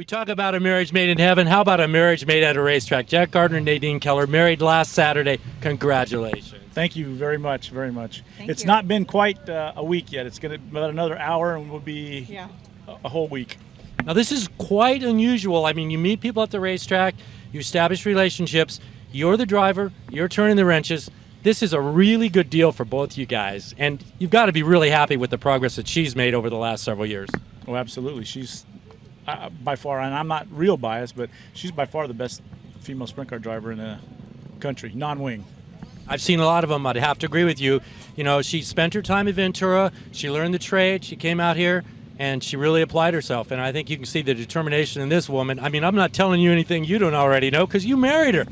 We talk about a marriage made in heaven. How about a marriage made at a racetrack? Jack Gardner and Nadine Keller married last Saturday. Congratulations. Thank you very much, very much. It's you. not been quite a week yet. It's going to be about another hour and we'll be a whole week. Now, this is quite unusual. I mean, you meet people at the racetrack, you establish relationships, you're the driver, you're turning the wrenches. This is a really good deal for both you guys, and you've got to be really happy with the progress that she's made over the last several years. Oh, absolutely. She's by far, and I'm not real biased, but she's by far the best female sprint car driver in the country, non-wing. I've seen a lot of them. I'd have to agree with you. You know, she spent her time at Ventura. She learned the trade. She came out here, and she really applied herself. And I think you can see the determination in this woman. I mean, I'm not telling you anything you don't already know because you married her.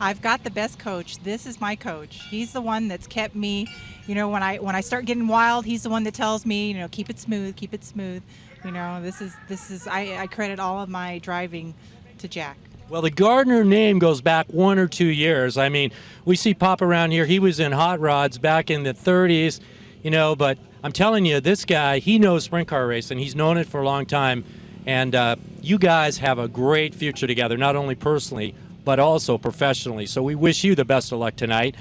I've got the best coach. This is my coach. He's the one that's kept me, you know, when I start getting wild, he's the one that tells me, you know, keep it smooth, keep it smooth. You know, this is I credit all of my driving to Jack. Well, the Gardner name goes back 1 or 2 years. I mean, we see Pop around here. He was in hot rods back in the 30s, you know, but I'm telling you, this guy, he knows sprint car racing. He's known it for a long time. And you guys have a great future together, not only personally, but also professionally. So we wish you the best of luck tonight.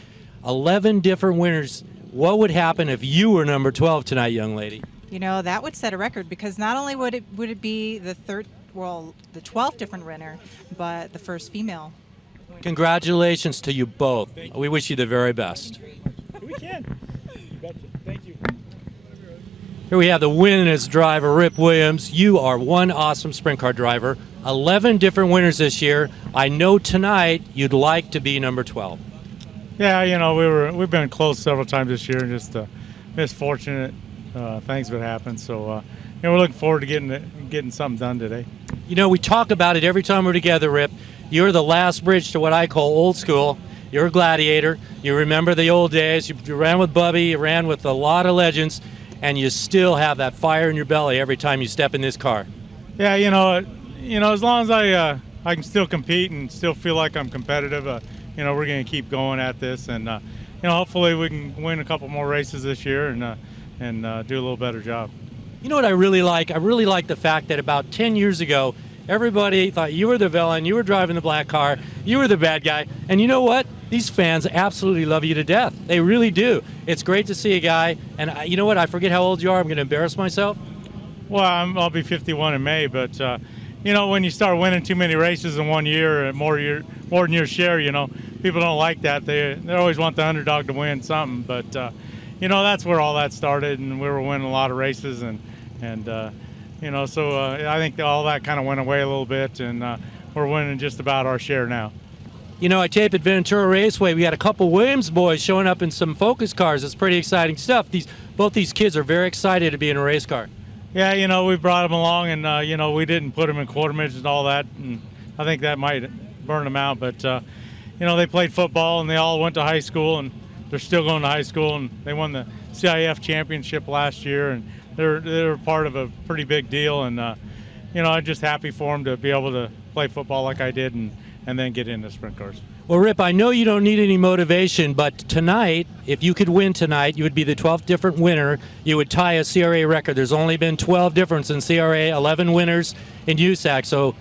11 different winners. What would happen if you were number 12 tonight, young lady? You know, that would set a record because not only would it be the 12th different winner, but the first female. Congratulations to you both. We wish you the very best. We can. Thank you. Here we have the winningest driver, Rip Williams. You are one awesome sprint car driver. 11 different winners this year. I know tonight you'd like to be number 12. Yeah, you know, we've been close several times this year, and just misfortunate things would happen. So, you know, we're looking forward to getting something done today. You know, we talk about it every time we're together, Rip. You're the last bridge to what I call old school. You're a gladiator. You remember the old days. You ran with Bubby. You ran with a lot of legends, and you still have that fire in your belly every time you step in this car. Yeah, you know, as long as I can still compete and still feel like I'm competitive, you know, we're going to keep going at this, and you know, hopefully we can win a couple more races this year and do a little better job. You know what I really like? I really like the fact that about 10 years ago, everybody thought you were the villain, you were driving the black car, you were the bad guy, and you know what? These fans absolutely love you to death. They really do. It's great to see a guy, and you know what? I forget how old you are. I'm going to embarrass myself. Well, I'll be 51 in May, but you know, when you start winning too many races in 1 year, more than your share, you know, people don't like that. They always want the underdog to win something, but you know, that's where all that started, and we were winning a lot of races, and you know, so I think all that kind of went away a little bit, and we're winning just about our share now. You know, I tape at Ventura Raceway. We had a couple Williams boys showing up in some Focus cars. It's pretty exciting stuff. Both these kids are very excited to be in a race car. Yeah, you know, we brought them along, and you know, we didn't put them in quarter midgets and all that, and I think that might burn them out. But you know, they played football, and they all went to high school, and they're still going to high school, and they won the CIF championship last year, and they're part of a pretty big deal. And you know, I'm just happy for them to be able to play football like I did, and then get into sprint cars. Well, Rip, I know you don't need any motivation, but tonight, if you could win tonight, you would be the 12th different winner. You would tie a CRA record. There's only been 12 difference in CRA, 11 winners in USAC, so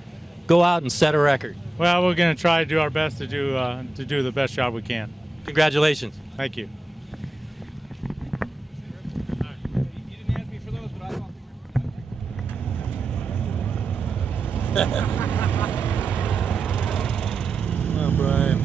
go out and set a record. Well, we're going to try to do our best to do the best job we can. Congratulations. Thank you. Oh, Brian.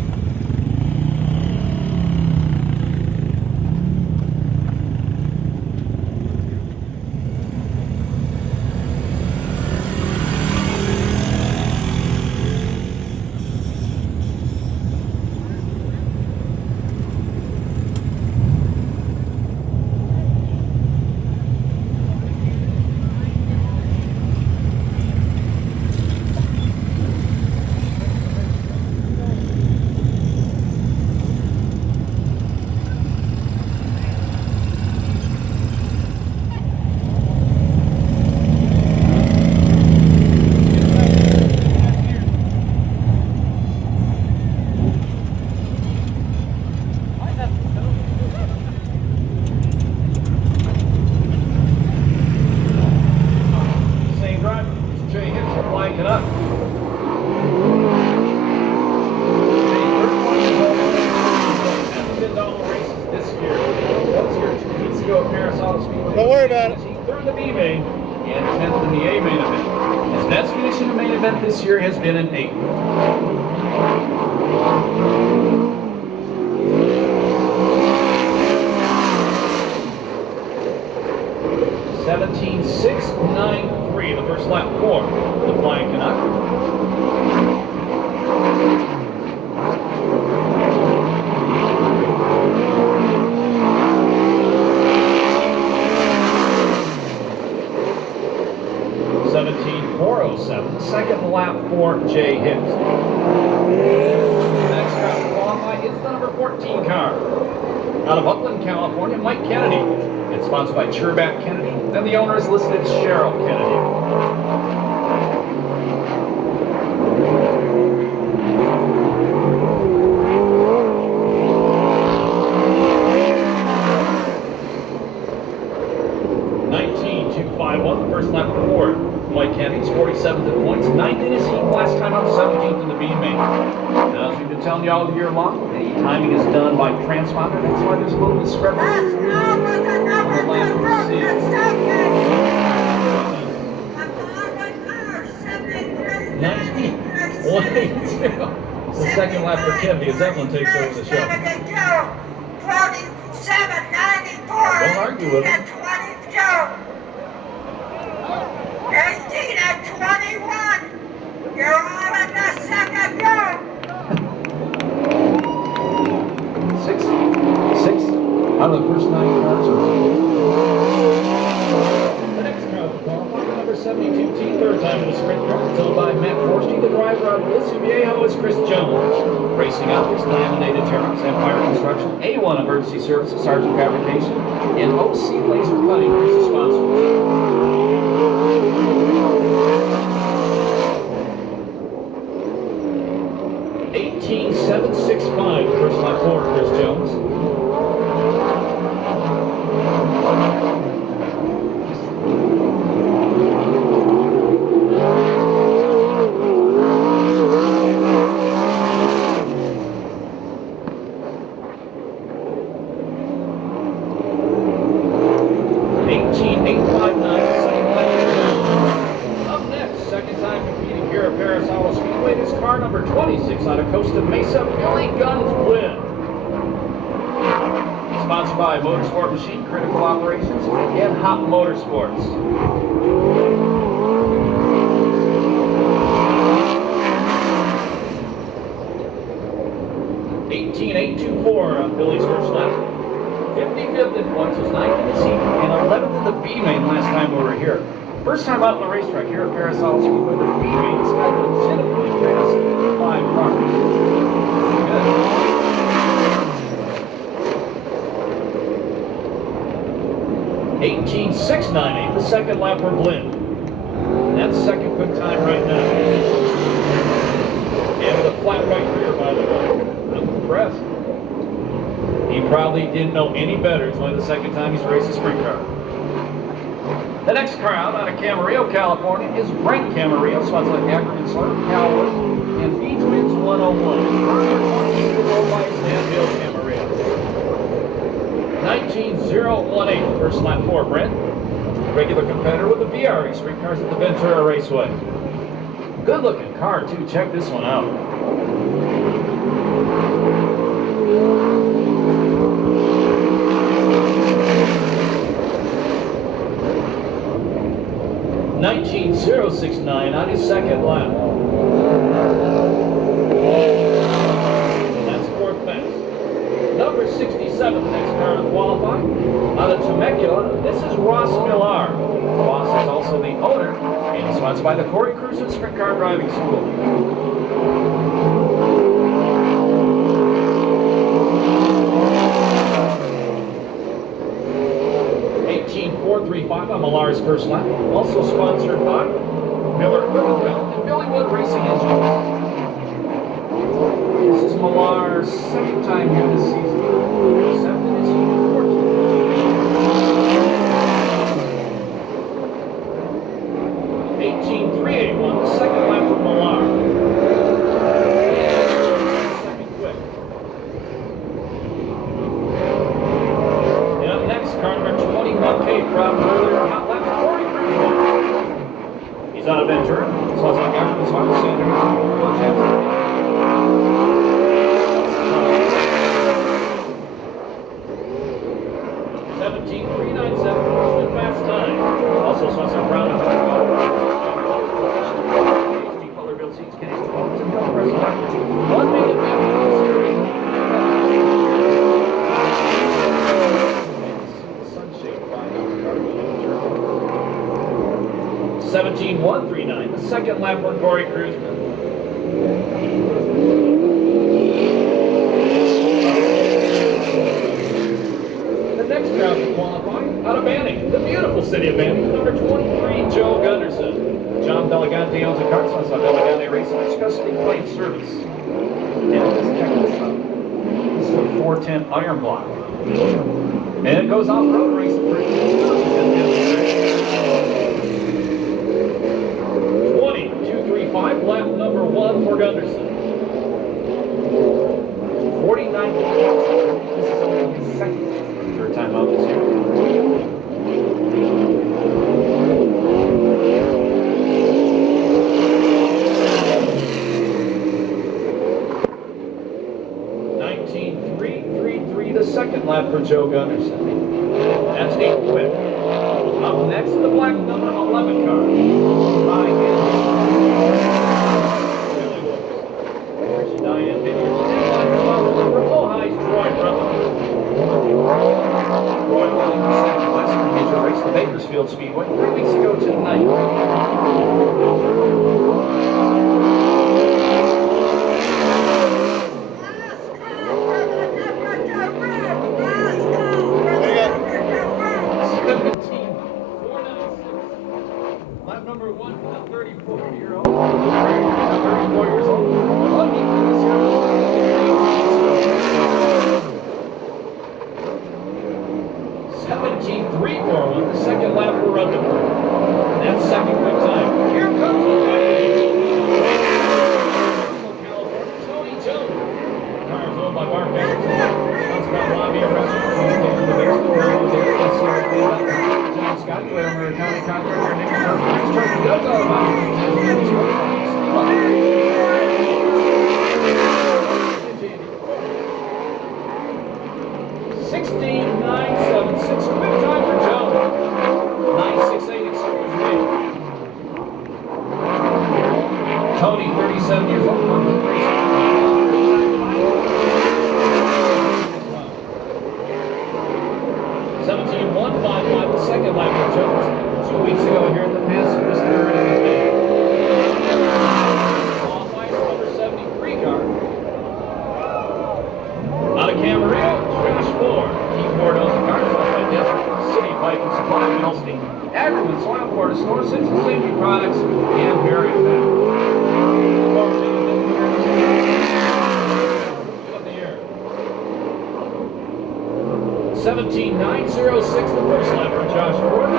Flying Canuck. This year. That was here 2 weeks ago at Perris Speedway. Don't worry about it. Third in the B main and 10th in the A main event. His best finish in the main event this year has been an 8th. 17.693, the first lap for the Flying Canuck. Second lap for Jay Hicks. The next car to qualify is the number 14 car. Out of Upland, California, Mike Kennedy. It's sponsored by Churback Kennedy, and the owner is listed as Cheryl Kennedy. First lap for Mike Kennedy's 47th in points, 9th in his heat, last time up 17th in the B main. Now, as we've been telling you all year long, the timing is done by transponder. That's why there's a little discrepancy. The second lap for Kennedy as Evelyn takes over the show. 47.94. Don't argue with him. 18 at 21. You're all in the second go. Six out of the first 9 cars are the next car will qualify, number 72 team, third time in the sprint car. It's owned by Matt Forsty. The driver out of Alicia Viejo is Chris Jones. Racing Optics, Laminated Terrace, Empire Construction, A1 Emergency Services, Sergeant Fabrication, and OC Laser Cutting is the sponsors. 18.765, first lap for Chris Jones. Number 26 out of Costa Mesa, Billy Guns win. Sponsored by Motorsport Machine, Critical Operations, and Hot Motorsports. $18.824 on Billy's first lap. 55th in points, was 9th in the seat, and 11th in the B main last time we were here. First time out in the racetrack here at Perris Speedway, the B main has got legitimately past 5 cars. Good. 18.698, the second lap for Blinn. That's second quick time right now. And with a flat right rear, by the way. I'm impressed. He probably didn't know any better. It's only the second time he's raced a sprint car. The next crowd out of Camarillo, California is Brent Camarillo, sponsored by Ackerman Slaughter, Cowwood, and B-Twins 101. It's owned by Stanfield Camarillo. 19.018, first lap for Brent. Regular competitor with the VRE sprint cars at the Ventura Raceway. Good looking car too, check this one out. 19.069 on his second lap. That's fourth fast. Number 67, the next car to qualify. Out of Temecula, this is Ross Millar. Ross is also the owner and is sponsored by the Corey Cruiser Sprint Car Driving School. 435 on Millar's first lap. Also sponsored by Miller Equipment and Billy Wood Racing Engines. This is Millar's second time here this season. 7th in his heat, 14th. 18.381, the second turn. So it's like everyone's hard to say there. 17.397, fast time. Also, Swenson Brown and color-built seats, Kenny's components, and Bill Press. One minute back in the series. Sunshade 17.139, the second lap for Corey Cruzman. Next crowd to qualify out of Banning, the beautiful city of Banning, number 23, Joe Gunderson. John Delegante owns a kart, so Delegante Racing, it's custody claim service. And let's check this out. This is a 410 iron block. And it goes off-road racing for 22.35, lap number 1 for Gunderson. 49 points. This is only his second time out this year. The second lap for Joe Gunderson. That's 8 quick. Up next, the black number 11 car. Diane Vineyards. For Ojai's Troy Brother. Roy winning the second Western Major race, the Bakersfield Speedway, 3 weeks ago tonight. Lap number 1 for the 34-year-old. 34 years old. 17.341, the second lap for Rutherford. That's second quick time. Here comes the California, Tony Jones. Car is owned by Mark Anderson. Scott's got lobby and restaurant. The John Scott, Clare County contractor, Nick Jones. Does all about it. 16.976, quick time for Joe. 9.68, excuse me. Tony, 37 years old. 17.155, the second lap for Jones. 2 weeks ago here in the past, he was third in the day. Qualifies number 73 car. Out of Camarillo, Josh Ford. Keith Ford owns the car, so it's like Desert City Pipe and Supply Millstein. Agriman, Soil Florida Store, Simpson Safety Products, and Barry Pack. 17.906, the first lap for Josh Ford.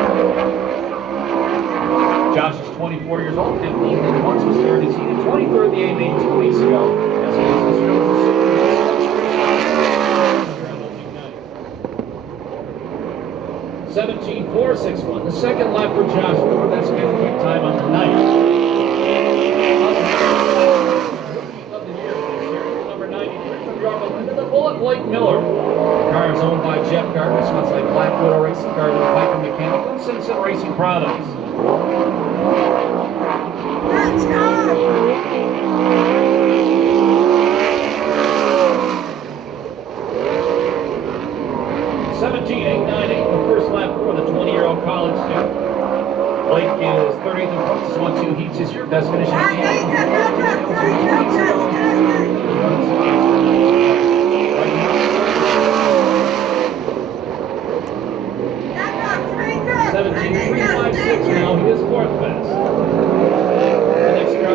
Josh is 24 years old, 15th in once was third in team, and 23rd the A-Main 2 weeks ago. As he is this year was a 17.461, the second lap for Josh Ford. That's 5th quick time on the night. Of the year this year, number 93 from Jarman, the Bullet Blake Miller. The car is owned by Jeff Gardner, sponsored by Black Widow Racing, Gardner Piper Mechanical, and Simpson Racing Products. Let's go! 17.898, the first lap for the 20-year-old college student. Blake is 30th in points, has won 2 heats this year, best finish in the game. Now he is 4th best. The next car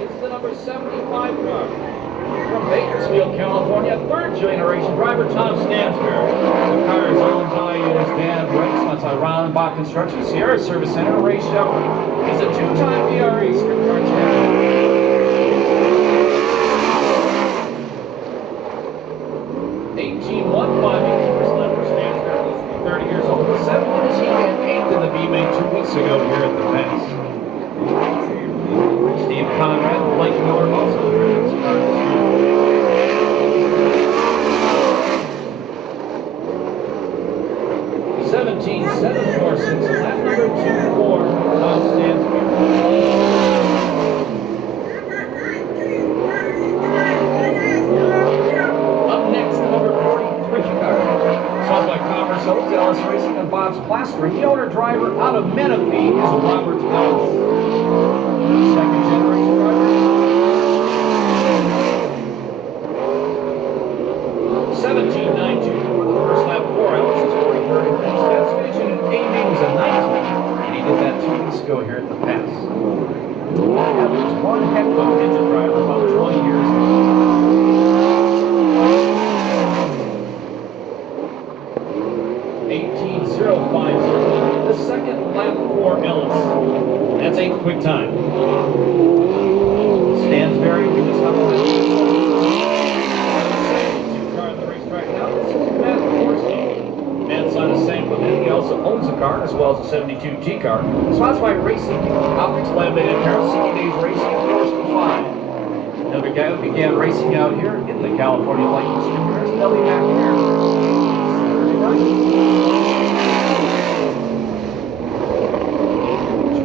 is the number 75 car from Bakersfield, California, 3rd generation driver Tom Stansberry. The car is owned by his dad, Ray, by Ron Bach Construction, Sierra Service Center. Ray Shepard is a 2-time DRA sprint car champion. 18.158, first lap for Stansberry. 30 years old, 7th in his heat and 8th in the B-Main 2 weeks ago here at the Penn. Menifee is Robert Ellis. Second generation driver. 17.92 for the first lap for Ellis. His 43rd race. That's finishing in 8 innings and 19. And he did that 2 weeks ago here at the pass. That was one heck of an engine driver, about 20 years ago. 18.050. The second lap for Ellis. That's a quick time. Stansberry with his number 72 car in the racetrack now. This is Matt Forsey. Matt's on the same with him. He also owns a car as well as a 72 G car. Sponsored by Racing Optics Laminated Apparel, CD Days Racing, and Force 5. Another guy who began racing out here in the California Lightning Sprint Cars, Ellie back here. Saturday night.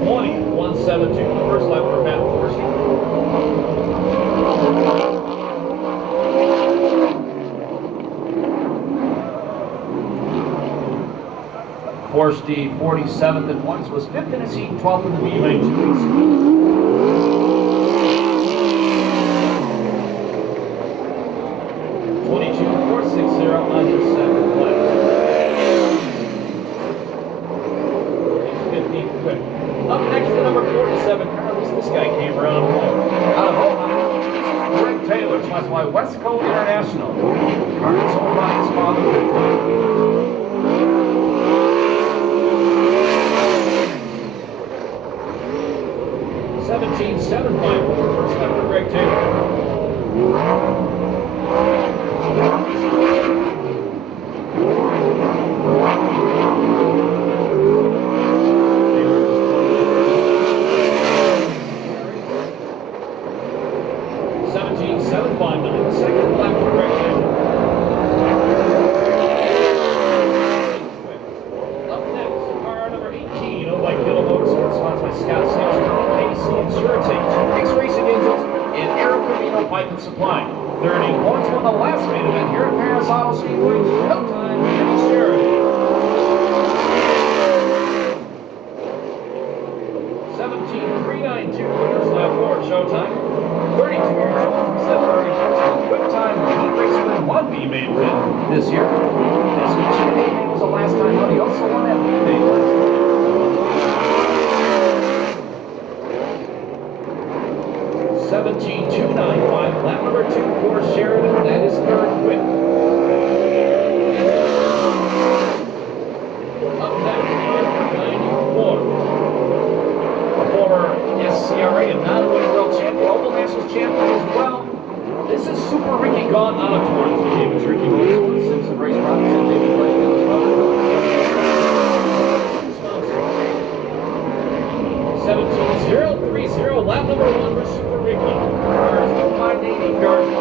20.172, the first lap for Matt Forsey. Forsey, 47th in points, was 5th in his heat, 12th in the B-Main 2 weeks ago. 22.460 on his second lap. He's 15 quick. Up next to number 47 car, at least this guy came around out of Ohio. This is Greg Taylor, sponsored by Westco International. The car is owned by his father. 17.754, first lap for Greg Taylor. 17.759, the second lap for Greg Taylor. Up next, car number 18, owned by Kilo Motorsports, sponsored by Scott Simpson, KC Insurance Agents, X Racing Angels, and Aero Camino Pipe and Supply. 30 points won the last main event here at Perris Auto Speedway. Showtime, Eddie Sheridan. 17.392, first lap for Showtime. 32 years old, set 30 points. Quick time, he raced with one B-Main win this year. This finishing in 8 was the last time, but he also won that B-Main last year. 17.295, lap number 2 for Sheridan. That is third quit. Up next, number 94. A former CRA and non-winning world champion, Oval Masters champion as well. This is Super Ricky Gaunt out of Torrance. David's Ricky Motorsports, Simpson Race Products, and David Blake as well. 17.030, lap number 1 for Super Ricky. Cars owned by Navy Garden.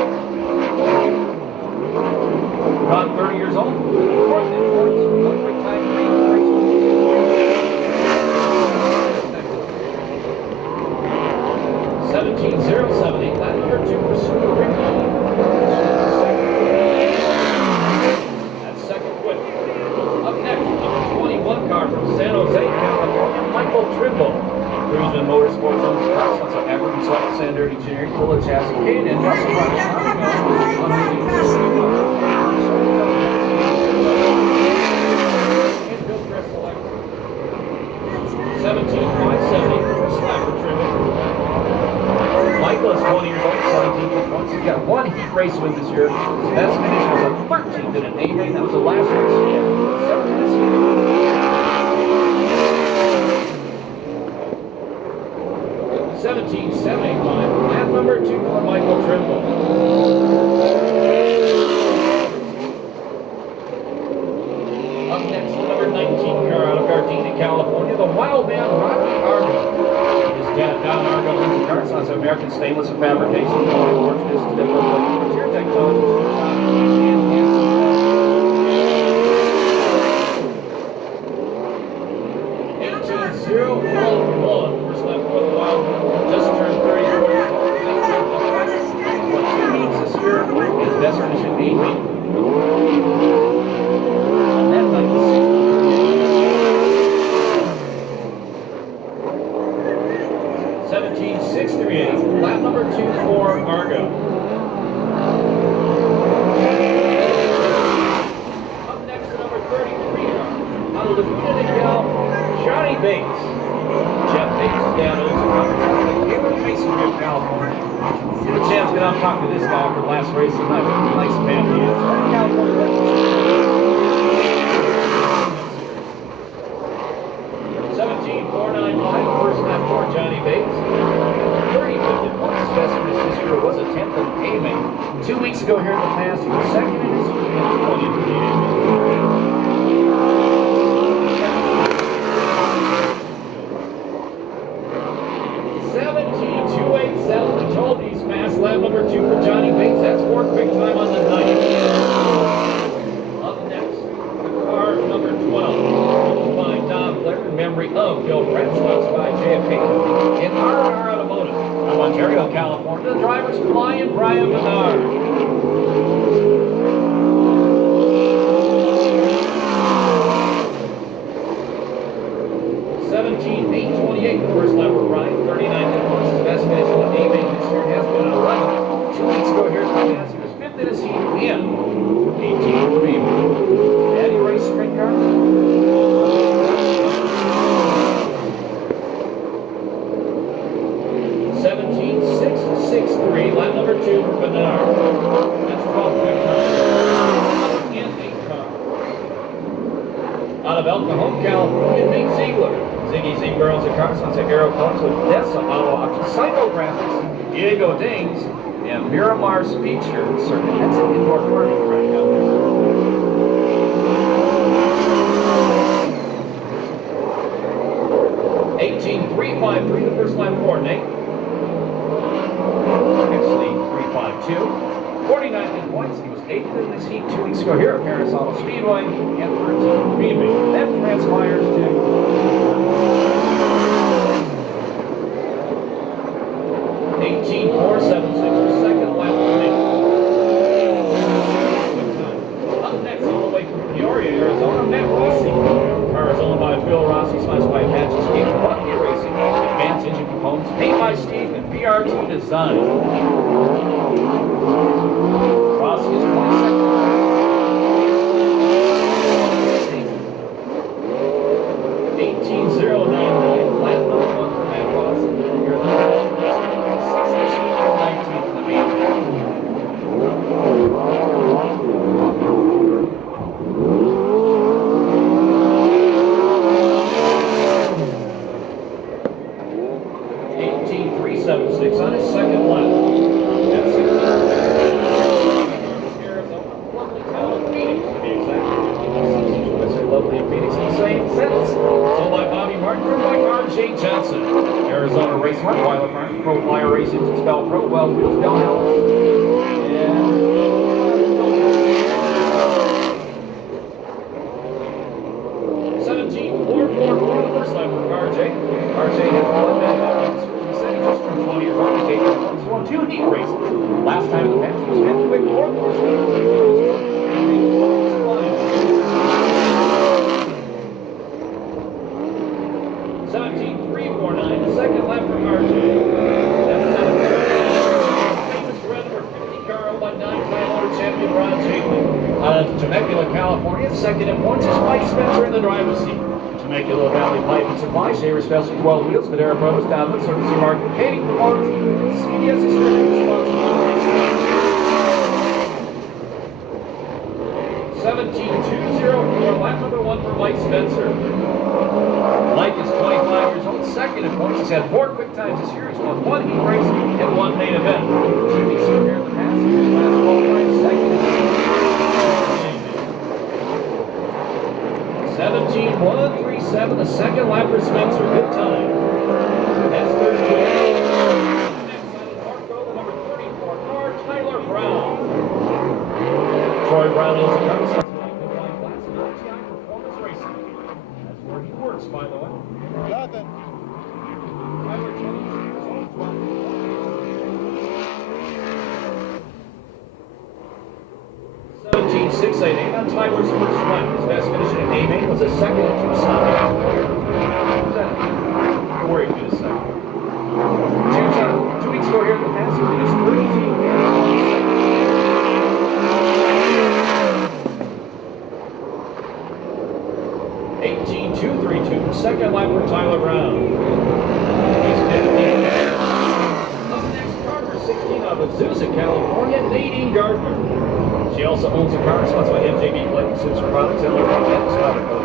Gaunt, 30 years old. Fourth in points. One quick time, 17.078, lap number 2 for Super Ricky. That's second quit. Up next, number 21 car from San Jose, California, Michael Trimble. Cruisman Motorsports owns the car, sponsor Everton Salt Sander Engineering, Bullet Chassis, Kane, and Russell Brown. 17.570, first lap for Trimble. Michael is 20 years old, 17 points. He's got one heat race win this year. His best finish was a 13th in an A-Main. That was the last race. 17.785, lap number 2 for Michael Trimble. Up next, the number 19 car out of Gardena, California, the Wild Man Rocky Argo. His dad, Don Argo, owns the car, sons of American Stainless and Fabrication, Works Business Development, Frontier Technologies, and Hanson. 18.011, first lap for the Wild Man. Just turned 34 years old. Won 2 heats this year. His best finish in 8 weeks. On that night, the 16th. 17.638, lap number 2 for Argo. Up next to number 33, out of the Gal, Johnny Bates. Jeff Bates is down to Taylor Masonville, California. See the chance to get out and talk to this guy for the last race of the night. Nice man he is. California. 17.495, first lap for Johnny Bates. 30-50 points. His best finish this year was a 10th in A-Main. 2 weeks ago here at the pass, he was second in his heat and 20th in the A-Main. 17.287. I told you he's fast. Lap number 2 for Johnny Bates. That's 4th quick time on the night. Up next, the car number 12. By Don Blair in memory of Bill Brett, sponsored by JFK in R&R Automotive. From Ontario, California, the driver's flying Brian Menard. 17.828, the first lap for Brian. 39 points. His best finish in the A-Main this year has been an 11. 2 weeks ago here at the pass, he was 5th in his heat and 18th for A-Main. Daddy race sprint cars. 17.663, lap number 2 for Bernard. That's 12th quick time. In 8 car. Out of El Cajon, California, Nate Ziegler. Ziggy Ziegler owns the car, sponsor Aero Clubs with Dessa Auto Auction, Psychographics, Diego Dings, and Miramar Speed Shirt Circuit. That's an indoor karting track out there. 18.353, the first lap for Nate. Actually, 3.52. 49 points. He was 8th in this heat 2 weeks ago here at Perris Auto Speedway, and 13th Greenway. That transpires to 18.476 for second lap for Nate. Up next, all the way from Peoria, Arizona, Matt Rossi. The car is owned by Phil Rossi, sponsored by Apache Skates, Bucky Racing, Advanced Engine Components, paint by Steve, and PRT Design. Rossi is 22nd. 18.099, lap number 1 for Matt Rossi. Here at the 19th in the main. 18.376 on his second lap. That's 16. Arizona, lovely town of Phoenix, to be exact. I say lovely in Phoenix in the same sentence. Sold by Bobby Martin, driven by R.J. Johnson. Arizona Race Mark, Weiler Farms, Pro Flyer Racing, Spell Pro, Well Wheels, Del Helms. And 17.444, the first lap for R.J. R.J. has won that. He said he just turned 20 years old. He's won 2 heat races. Last time in the past was 5th quick 4th. 17.349, the second lap for RJ. That's famous red number 50 car by 9-time owner champion Ron Chapin. Out of Temecula, California, second in points is Mike Spencer in the driver's seat. Temecula Valley Pipe and Supply, Shaver Specialty 12 Wheels, Madera Brothers, Downwood, Service Market, Katie Performance, and CBS is strictly responsible. 17.204, lap number 1 for Mike Spencer. Mike is 25 years old, second in points. He's had 4 quick times this year. He's won 1 heat race and 1 main event. 2 weeks ago here at the pass, he was last qualified second. 17.137, the second lap for Spencer. Good time. That's third place. Next on the park row, the number 34 car, Tyler Brown. Troy Brown is the car. By the way. Nothing. 17.688 on Tyler's first lap. His best finish in A-Main was a second in Tucson. Don't worry for a second. Gardner. She also owns a car sponsored by MJB Blake, Simpson Products, and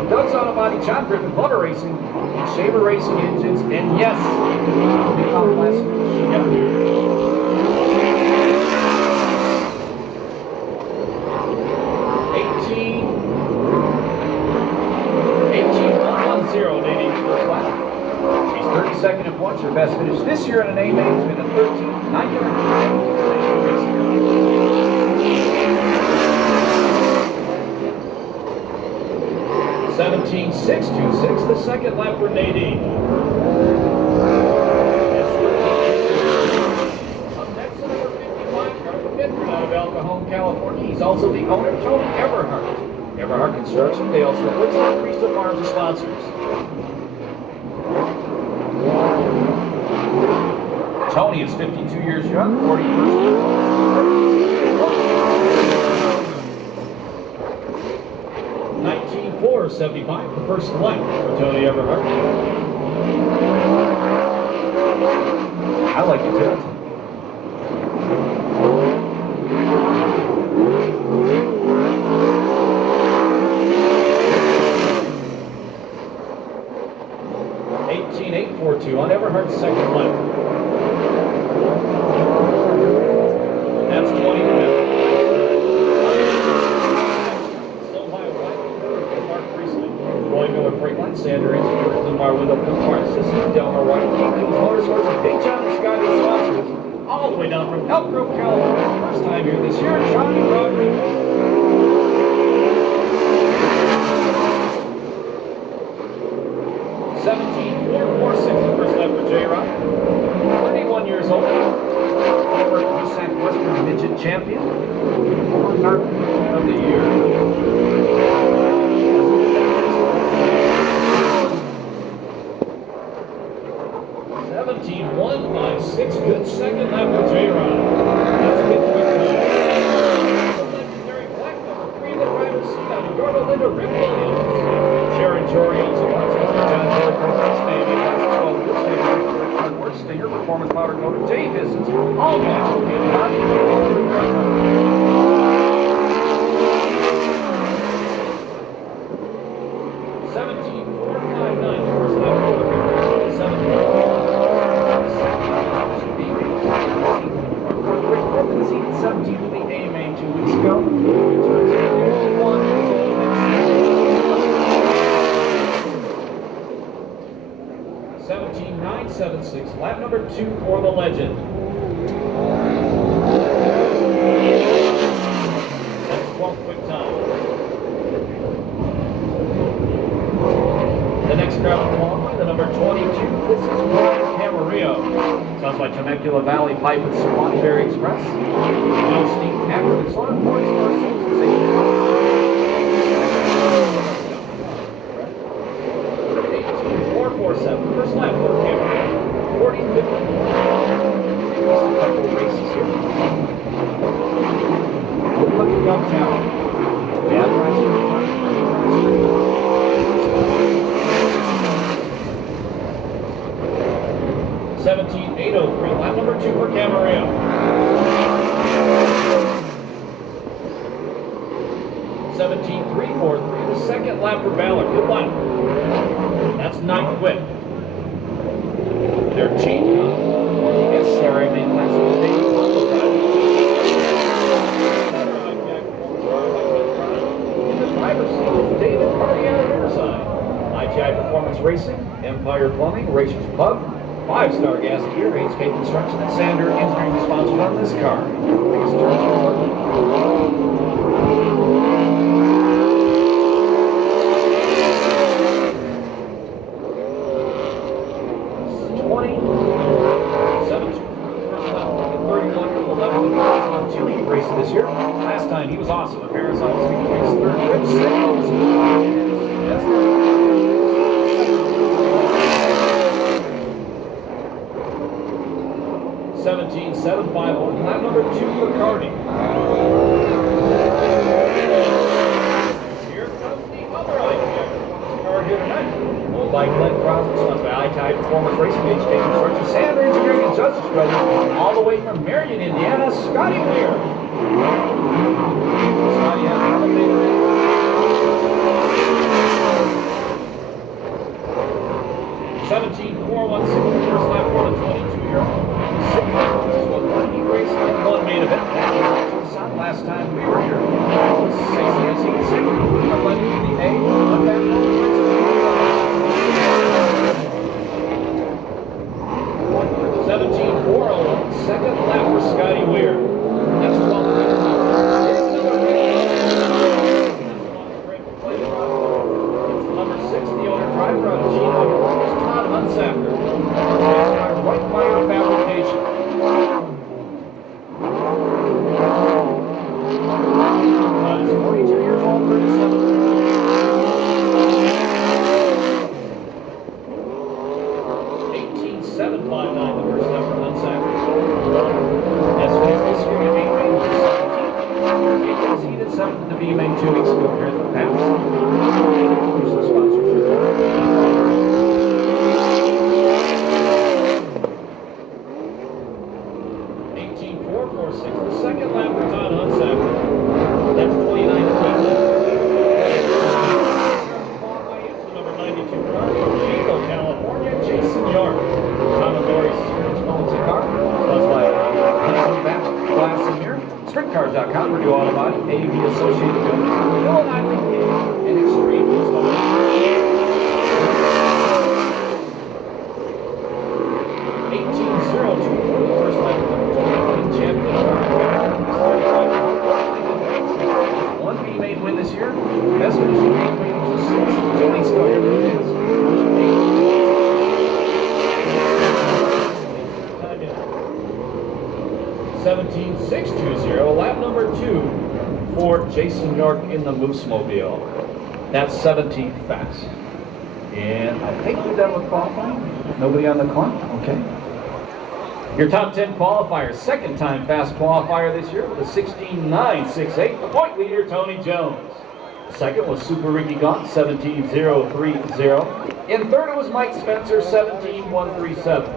Doug's Auto Body, John Griffin, Glover Racing, and Shaver Racing Engines, and yes, she got here. 18-1-1-0, Nadine's first lap. She's 32nd in points. Her best finish this year in an A-main has been a 13-9-10. 17-6-2-6, the second lap for Nadine. Up next, the number 55 car, the Midford out of El Cajon, California. He's also the owner, Tony Everhart. Everhart Construction, Dalesville, Woodstock, Crystal Farms, and sponsors. Tony is 52 years young, 41st. 19-4-75, the first lap for Tony Everhart. I like the territory. On Everhart's second lap. That's 20 minutes. Still by a wide Mark Priestley. Going to a freight line, Sander Engineer, Lumar Window, Pilmar Assistant, Delmar White, King News Motorsports, and Big John and Scotty sponsors. All the way down from Elk Grove, California. First time here this year, Johnny Rodriguez. 17-4-4-6, the first lap for J-Rock. 31 years old. Former USAC Western Midget Champion. Former NARC of the Year. 17-1-5-6, good second lap for J-Rock. That's a good quick time. The legendary black number 3 in the driver's seat out of Yorba Linda, Rick Williams. Sharon Jory also wants Mr. John Jory for first name. Stinger, performance powder coated, J distance, all natural candy. 17-4-5-9, the first lap for 17 to the A-main 2 weeks ago. 17-9-7-6, lap number 2 for the legend. That's 12 quick time. The next crowd qualifying, the number 22, this is Brian Camarillo. Sounds like Temecula Valley Pipe and Swanee Berry Express. No steam, Ackerman Soil, Morningstar, Simpson, 18-4-4-7, first lap for Camarillo. 40-50. Just a couple of races here. Good looking young talent. Bad racer. 17-8-03, lap number 2 for Camarillo. 17-3-4-3, the second lap for Ballard. Good lap. That's 9th quit. Their team. Yes, CRA main class of the day. In the driver's seat is David Carty out of Riverside. ITI Performance Racing, Empire Plumbing, Racers Pub, 5-Star Gas Gear, HK Construction, and Sander Engineering sponsored on this car. Biggest turns are 2 heat races this year. Last time he was awesome at Perris on Speedway. Third, Rich Signals. 17-7-5-1, lap number 2 for Carney. Here comes the other ITI Performance car here tonight. Owned by Glenn Crosby, sponsored by ITI Performance Racing, HK Construction, Sander Engineering, and Justice Brothers, all the way from Marion, Indiana, Scotty Weir. Scotty has elevated it. 17.416 the first lap for the 22-year-old. 6 laps is what he raced in one main event. Last time we were here. 6th racing second. Our buddy the A. On that one. 17.401. Second lap for Scotty Weir. That's 12 laps. Here's another it's number 6, the owner driver of Gino. Here's Todd Hunsacker. Right by our fabrication. Is 42 years old, 37. 18.759 the first lap for Hunsacker. As fast this year in main range is 17. He conceded 7th in the B main 2 weeks ago here at the Pass. Here's the sponsorship. 18.446 the second lap for Todd Hunsacker. That's 29 feet. It's the number 92 car from Chico, California, Jason York. Commodore's owns a car. So that's why back glass in here. Sprintcars.com, Purdue Auto Body, AV Associated Buildings, Phil and Eileen King, and Extreme Installation. 18.024 the first lap for the champion. One B main win this year. Best finishing main win was the 2 weeks ago here at the 17.620, lap number 2 for Jason York in the Moose Mobile. That's 17th fast. And I think we're done with qualifying. Nobody on the clock? Okay. Your top 10 qualifiers, second time fast qualifier this year with a 16.968. The point leader, Tony Jones. Second was Super Ricky Gaunt, 17.030. In third, it was Mike Spencer, 17.137.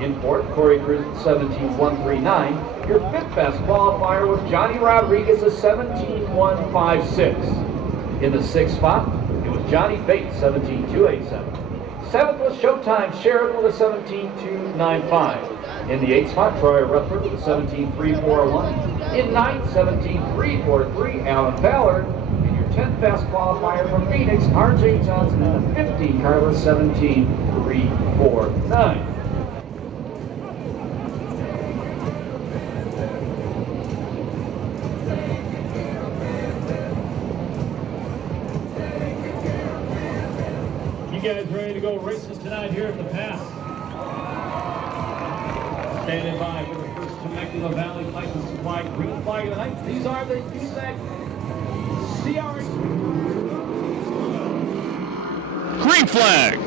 In fourth, Corey Cruz, 17.139. Your fifth fast qualifier was Johnny Rodriguez, a 17.156. In the sixth spot, it was Johnny Bates, 17.287. Seventh was Showtime Sheriff with a 17.295. In the eighth spot, Troy Rutherford with a 17.341. In ninth, 17.343, Alan Ballard. In your 10th fast qualifier from Phoenix, R.J. Johnson in the 50, Carlos 17.349. You guys ready to go racing tonight here at the Pass? Standing by for the first Temecula Valley Pipe and Supply green flag of the night. These are the USAC CRA. Green flag.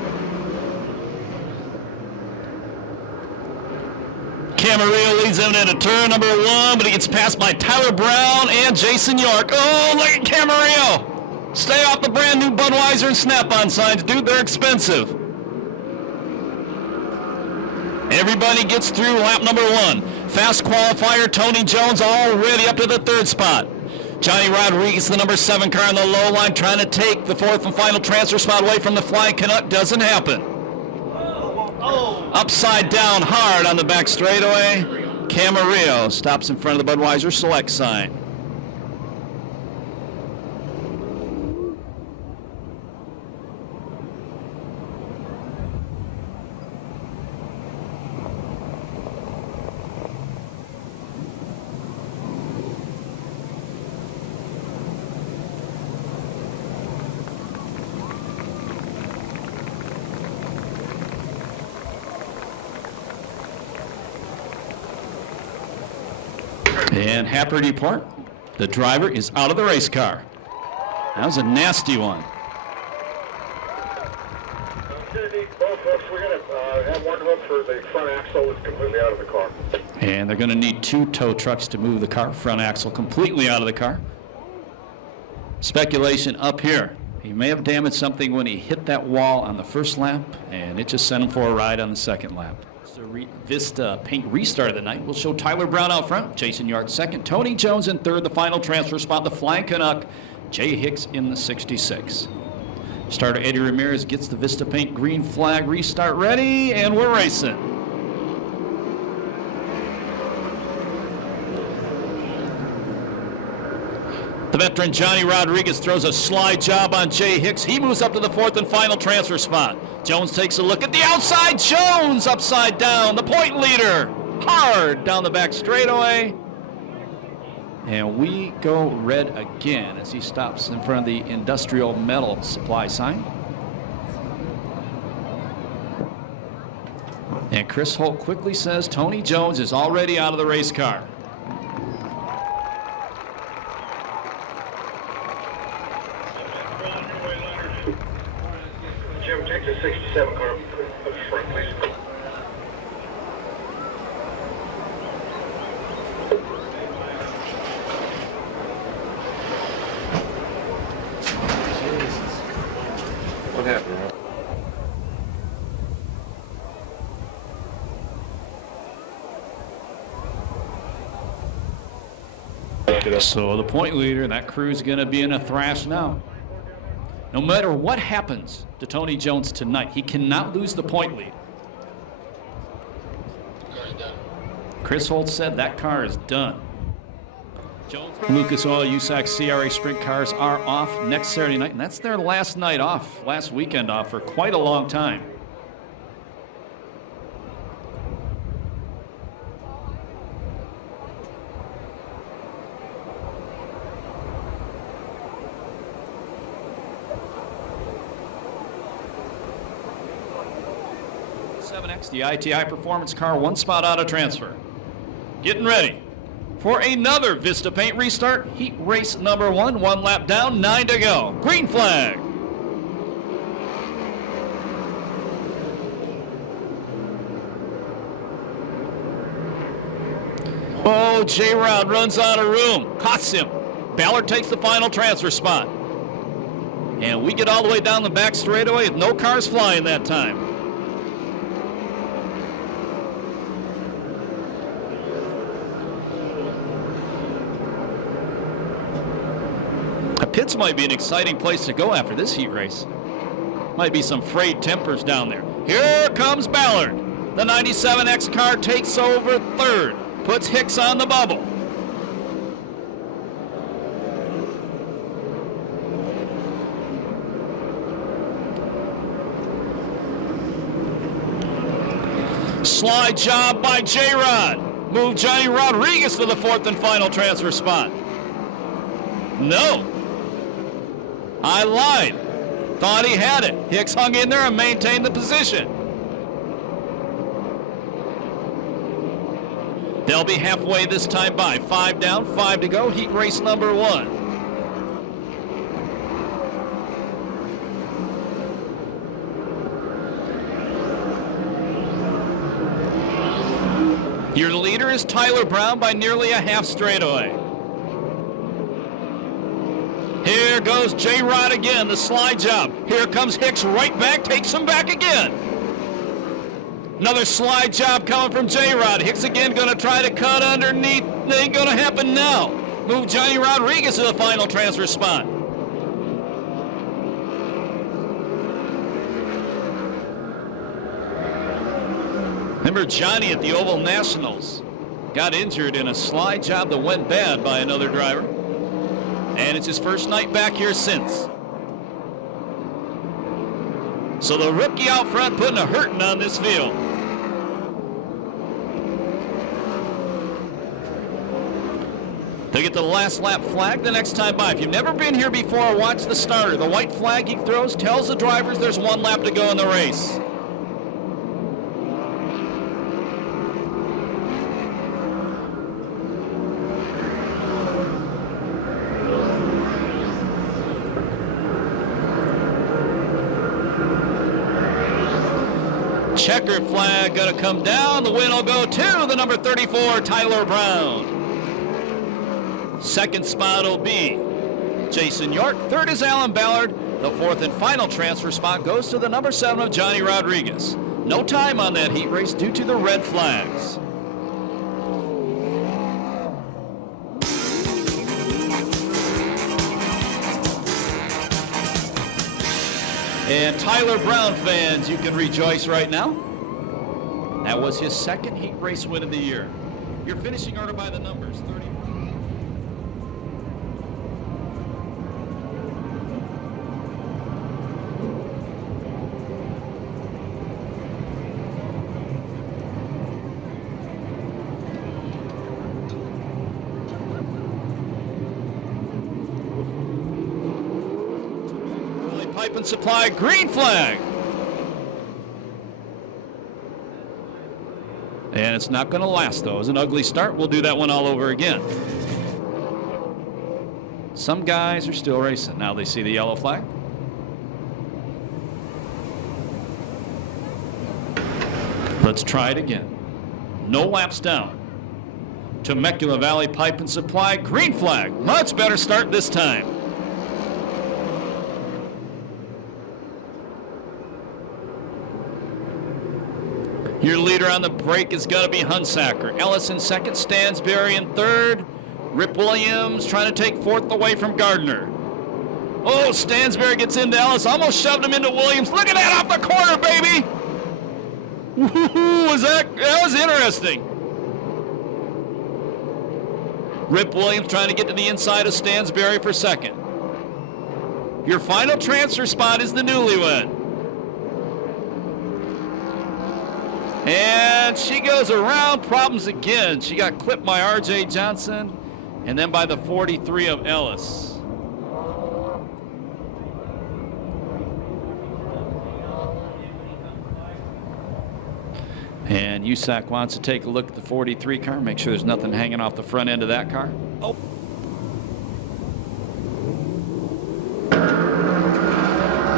Camarillo leads them into turn number 1, but he gets passed by Tyler Brown and Jason York. Oh, look at Camarillo. Stay off the brand new Budweiser and Snap-on signs, dude. They're expensive. Everybody gets through lap number 1. Fast qualifier, Tony Jones already up to the third spot. Johnny Rodriguez, the number 7 car on the low line, trying to take the fourth and final transfer spot away from the Flying Canuck. Doesn't happen. Upside down hard on the back straightaway. Camarillo stops in front of the Budweiser Select sign. And happy report, the driver is out of the race car. That was a nasty one. Both hooks. We're going to have one hook for the front axle is completely out of the car. And they're going to need 2 tow trucks to move the car front axle completely out of the car. Speculation up here. He may have damaged something when he hit that wall on the first lap, and it just sent him for a ride on the second lap. Vista paint restart of the night. We'll show Tyler Brown out front, Jason Yard second, Tony Jones in third, the final transfer spot, the flying Canuck, Jay Hicks in the 66. Starter Eddie Ramirez gets the Vista paint green flag restart ready, and we're racing. The veteran Johnny Rodriguez throws a slide job on Jay Hicks. He moves up to the fourth and final transfer spot. Jones takes a look at the outside. Jones upside down. The point leader. Hard down the back straightaway. And we go red again as he stops in front of the industrial metal supply sign. And Chris Holt quickly says Tony Jones is already out of the race car. Jim, take the 67 car up front, please. What happened? So the point leader, that crew's going to be in a thrash now. No matter what happens to Tony Jones tonight, he cannot lose the point lead. Chris Holt said that car is done. Lucas Oil USAC CRA sprint cars are off next Saturday night, and that's their last night off, last weekend off for quite a long time. The ITI Performance car, one spot out of transfer. Getting ready for another Vista Paint restart. Heat race number one lap down, 9 to go. Green flag. Oh, J-Rod runs out of room, costs him. Ballard takes the final transfer spot. And we get all the way down the back straightaway with no cars flying that time. Pits might be an exciting place to go after this heat race. Might be some frayed tempers down there. Here comes Ballard. The 97X car takes over third, puts Hicks on the bubble. Slide job by J-Rod. Move Johnny Rodriguez to the fourth and final transfer spot. No. I lied. Thought he had it. Hicks hung in there and maintained the position. They'll be halfway this time by. 5 down, 5 to go. Heat race number one. Your leader is Tyler Brown by nearly a half straightaway. Here goes J-Rod again, the slide job. Here comes Hicks right back, takes him back again. Another slide job coming from J-Rod. Hicks again going to try to cut underneath. It ain't going to happen now. Move Johnny Rodriguez to the final transfer spot. Remember Johnny at the Oval Nationals got injured in a slide job that went bad by another driver. And it's his first night back here since. So the rookie out front putting a hurting on this field. They get the last lap flag the next time by. If you've never been here before, watch the starter. The white flag he throws tells the drivers there's 1 lap to go in the race. Checkered flag going to come down. The win will go to the number 34, Tyler Brown. Second spot will be Jason York. Third is Alan Ballard. The fourth and final transfer spot goes to the number 7 of Johnny Rodriguez. No time on that heat race due to the red flags. And Tyler Brown fans, you can rejoice right now. That was his second heat race win of the year. Your finishing order by the numbers, 30. Pipe and Supply, green flag. And it's not going to last, though. It was an ugly start. We'll do that one all over again. Some guys are still racing. Now they see the yellow flag. Let's try it again. No laps down. Temecula Valley Pipe and Supply, green flag. Much better start this time. Your leader on the break is going to be Hunsaker. Ellis in second, Stansberry in third. Rip Williams trying to take fourth away from Gardner. Oh, Stansberry gets into Ellis, almost shoved him into Williams. Look at that off the corner, baby! Woo-hoo, that was interesting. Rip Williams trying to get to the inside of Stansberry for second. Your final transfer spot is the newlywed. And she goes around, problems again. She got clipped by R.J. Johnson and then by the 43 of Ellis. And USAC wants to take a look at the 43 car, make sure there's nothing hanging off the front end of that car. Oh.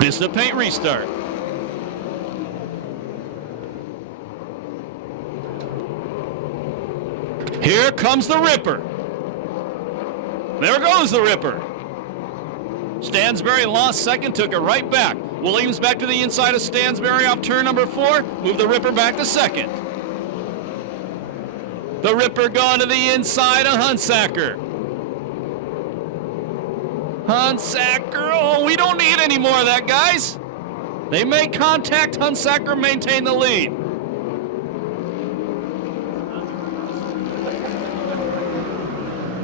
This is a paint restart. Here comes the Ripper. There goes the Ripper. Stansberry lost second, took it right back. Williams back to the inside of Stansberry off turn number 4. Move the Ripper back to second. The Ripper going to the inside of Hunsaker. Hunsaker, oh, we don't need any more of that, guys. They made contact, Hunsaker maintained the lead.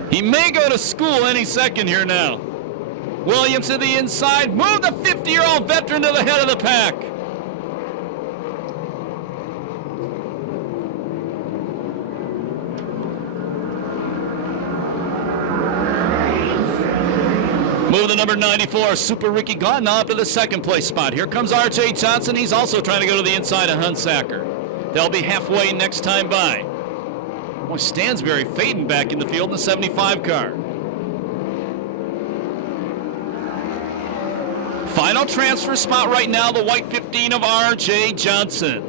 He may go to school any second here now. Williams to the inside. Move the 50-year-old veteran to the head of the pack. Move the number 94, Super Ricky Gaunt, now up to the second place spot. Here comes R.J. Johnson. He's also trying to go to the inside of Hunsaker. They'll be halfway next time by. Boy, Stansberry fading back in the field in the 75 car. Final transfer spot right now, the white 15 of R.J. Johnson.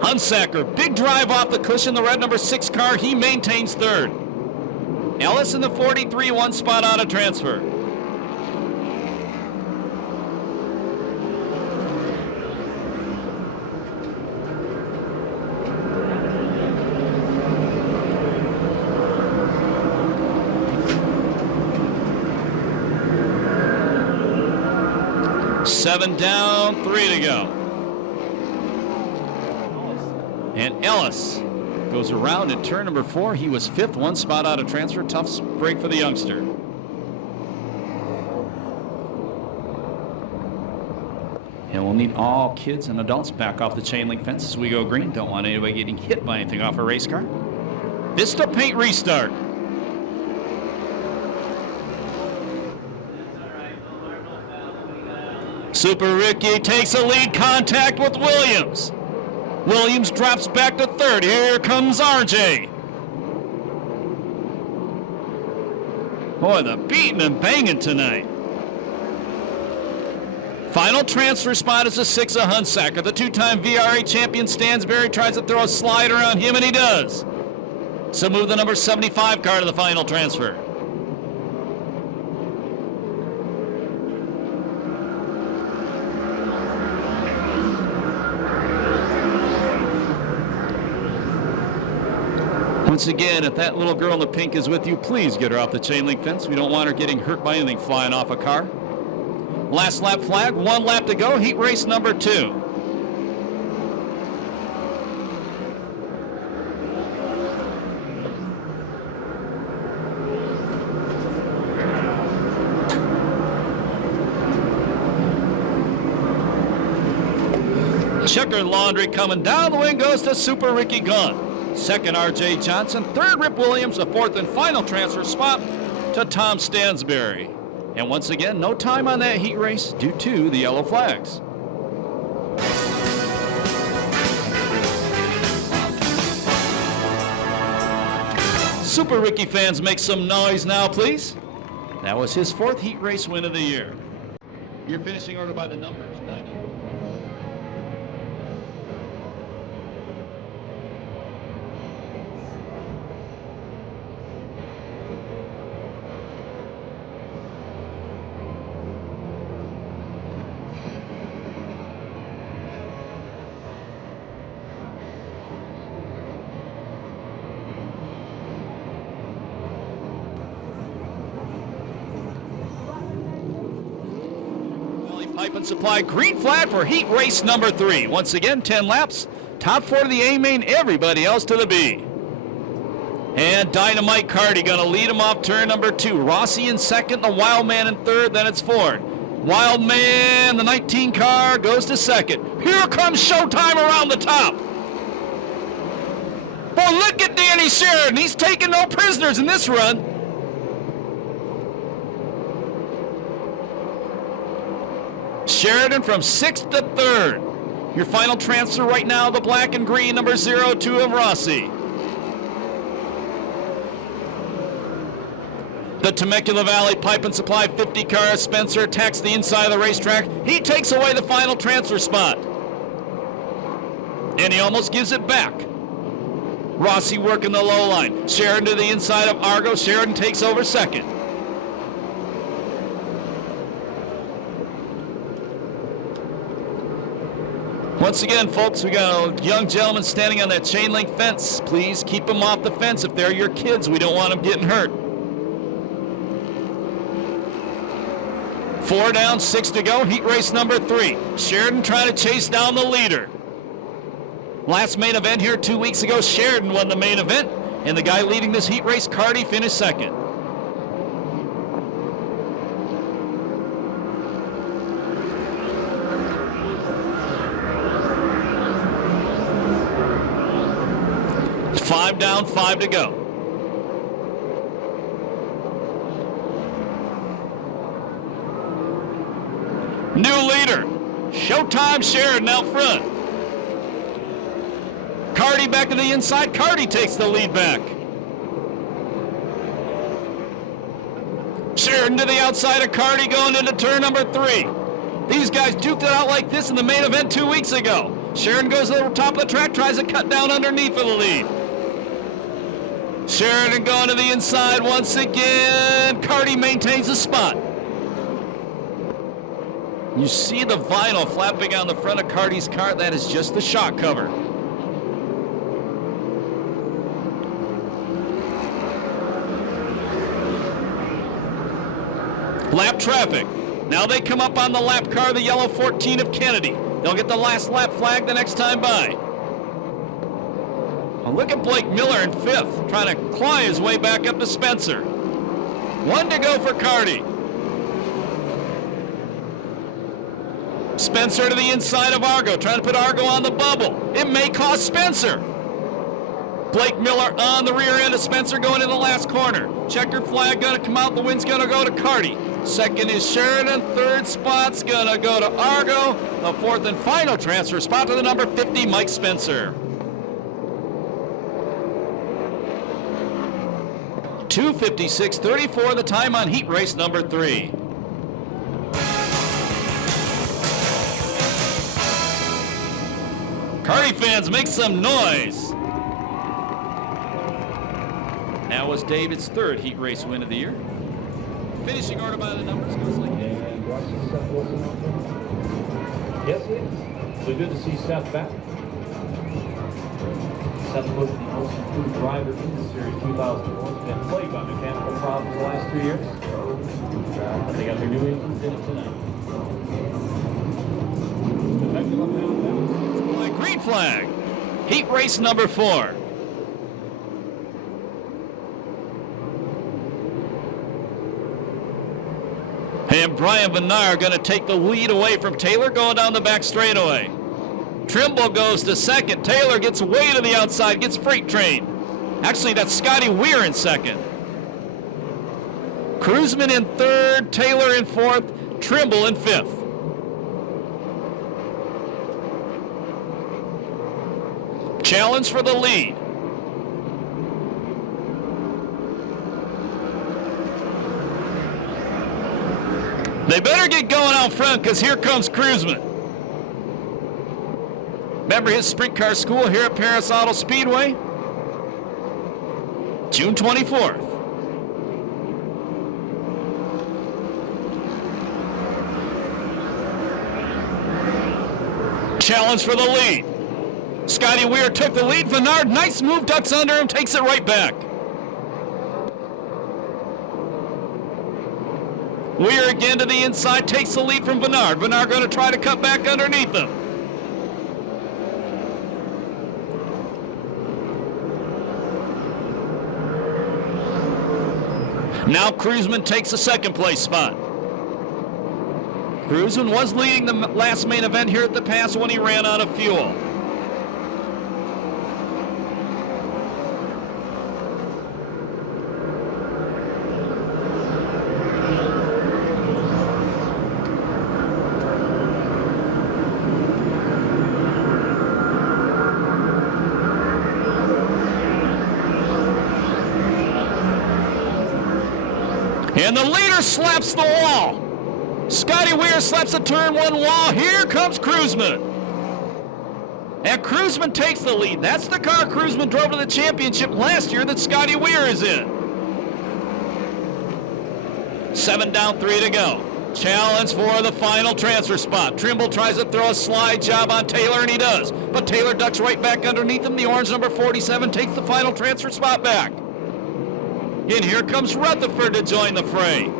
Hunsaker, big drive off the cushion, the red number 6 car, he maintains third. Ellis in the 43, one spot out of transfer. Seven down, 3 to go. And Ellis goes around at turn number 4. He was 5th, one spot out of transfer. Tough break for the youngster. And we'll need all kids and adults back off the chain link fence as we go green. Don't want anybody getting hit by anything off a race car. Vista paint restart. Super Ricky takes a lead contact with Williams. Williams drops back to third. Here comes RJ. Boy, the beating and banging tonight. Final transfer spot is a 6 of Hunsaker. The 2-time VRA champion Stansberry tries to throw a slide around him, and he does. So move the number 75 car to the final transfer. Once again, if that little girl in the pink is with you, please get her off the chain link fence. We don't want her getting hurt by anything flying off a car. Last lap flag, 1 lap to go, heat race number 2. Checkered laundry coming down the wing goes to Super Ricky Gunn. Second, R.J. Johnson. Third, Rip Williams. The fourth and final transfer spot to Tom Stansberry. And once again, no time on that heat race due to the yellow flags. Super Ricky fans, make some noise now, please. That was his 4th heat race win of the year. Your finishing order by the numbers. 90. Pipe and Supply green flag for heat race number 3. Once again, 10 laps. Top 4 to the A main, everybody else to the B. And Dynamite Carty going to lead him off turn number 2. Rossi in second, the Wild Man in third, then it's Ford. Wild Man, the 19 car, goes to second. Here comes Showtime around the top. Boy, look at Danny Sheridan. He's taking no prisoners in this run. Sheridan from 6th to 3rd. Your final transfer right now, the black and green, number 02 of Rossi. The Temecula Valley Pipe and Supply 50 car, Spencer attacks the inside of the racetrack. He takes away the final transfer spot. And he almost gives it back. Rossi working the low line. Sheridan to the inside of Argo. Sheridan takes over second. Once again, folks, we got a young gentleman standing on that chain link fence. Please keep them off the fence if they're your kids. We don't want them getting hurt. 4 down, 6 to go. Heat race number 3. Sheridan trying to chase down the leader. Last main event here 2 weeks ago, Sheridan won the main event, and the guy leading this heat race, Carty, finished second. Five down, 5 to go. New leader, Showtime Sheridan out front. Carty back to the inside. Carty takes the lead back. Sheridan to the outside of Carty going into turn number 3. These guys duked it out like this in the main event 2 weeks ago. Sheridan goes to the top of the track, tries to cut down underneath for the lead. Sheridan going to the inside once again. Carty maintains the spot. You see the vinyl flapping on the front of Carty's car. That is just the shock cover. Lap traffic. Now they come up on the lap car, the yellow 14 of Kennedy. They'll get the last lap flag the next time by. Well, look at Blake Miller in 5th, trying to claw his way back up to Spencer. 1 to go for Carty. Spencer to the inside of Argo, trying to put Argo on the bubble. It may cost Spencer. Blake Miller on the rear end of Spencer going in the last corner. Checkered flag going to come out. The wind's going to go to Carty. Second is Sheridan. Third spot's going to go to Argo. The fourth and final transfer spot to the number 50, Mike Spencer. 2:56.34 the time on heat race number 3. Carty fans, make some noise. That was David's 3rd heat race win of the year. Finishing order by the numbers goes like this. Yes, it is. So good to see Seth back. set was the most improved driver in the Series 2004. He's been plagued by mechanical problems the last 2 years. They got their new engines in it tonight. Green flag. Heat race number 4. And Brian Bernard going to take the lead away from Taylor going down the back straightaway. Trimble goes to second. Taylor gets way to the outside, gets freight train. Actually, that's Scotty Weir in second. Kruzman in third, Taylor in fourth, Trimble in fifth. Challenge for the lead. They better get going out front because here comes Kruzman. Remember his sprint car school here at Perris Auto Speedway? June 24th. Challenge for the lead. Scotty Weir took the lead. Bernard, nice move, ducks under him, takes it right back. Weir again to the inside, takes the lead from Bernard. Bernard going to try to cut back underneath him. Now Kruzman takes the second place spot. Kruzman was leading the last main event here at the pass when he ran out of fuel. And the leader slaps the wall. Scotty Weir slaps the turn one wall. Here comes Kruzman. And Kruzman takes the lead. That's the car Kruzman drove to the championship last year that Scotty Weir is in. 7 down, 3 to go. Challenge for the final transfer spot. Trimble tries to throw a slide job on Taylor, and he does. But Taylor ducks right back underneath him. The orange number 47 takes the final transfer spot back. And here comes Rutherford to join the fray.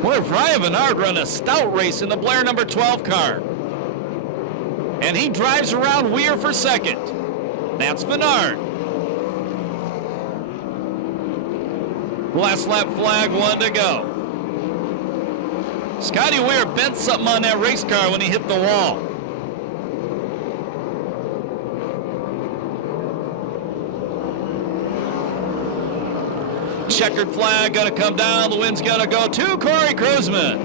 Boy, Brian Bernard run a stout race in the Blair number 12 car. And he drives around Weir for second. That's Bernard. Last lap flag, 1 to go. Scotty Weir bent something on that race car when he hit the wall. Checkered flag gonna come down. The wind's gonna go to Corey Kruzman.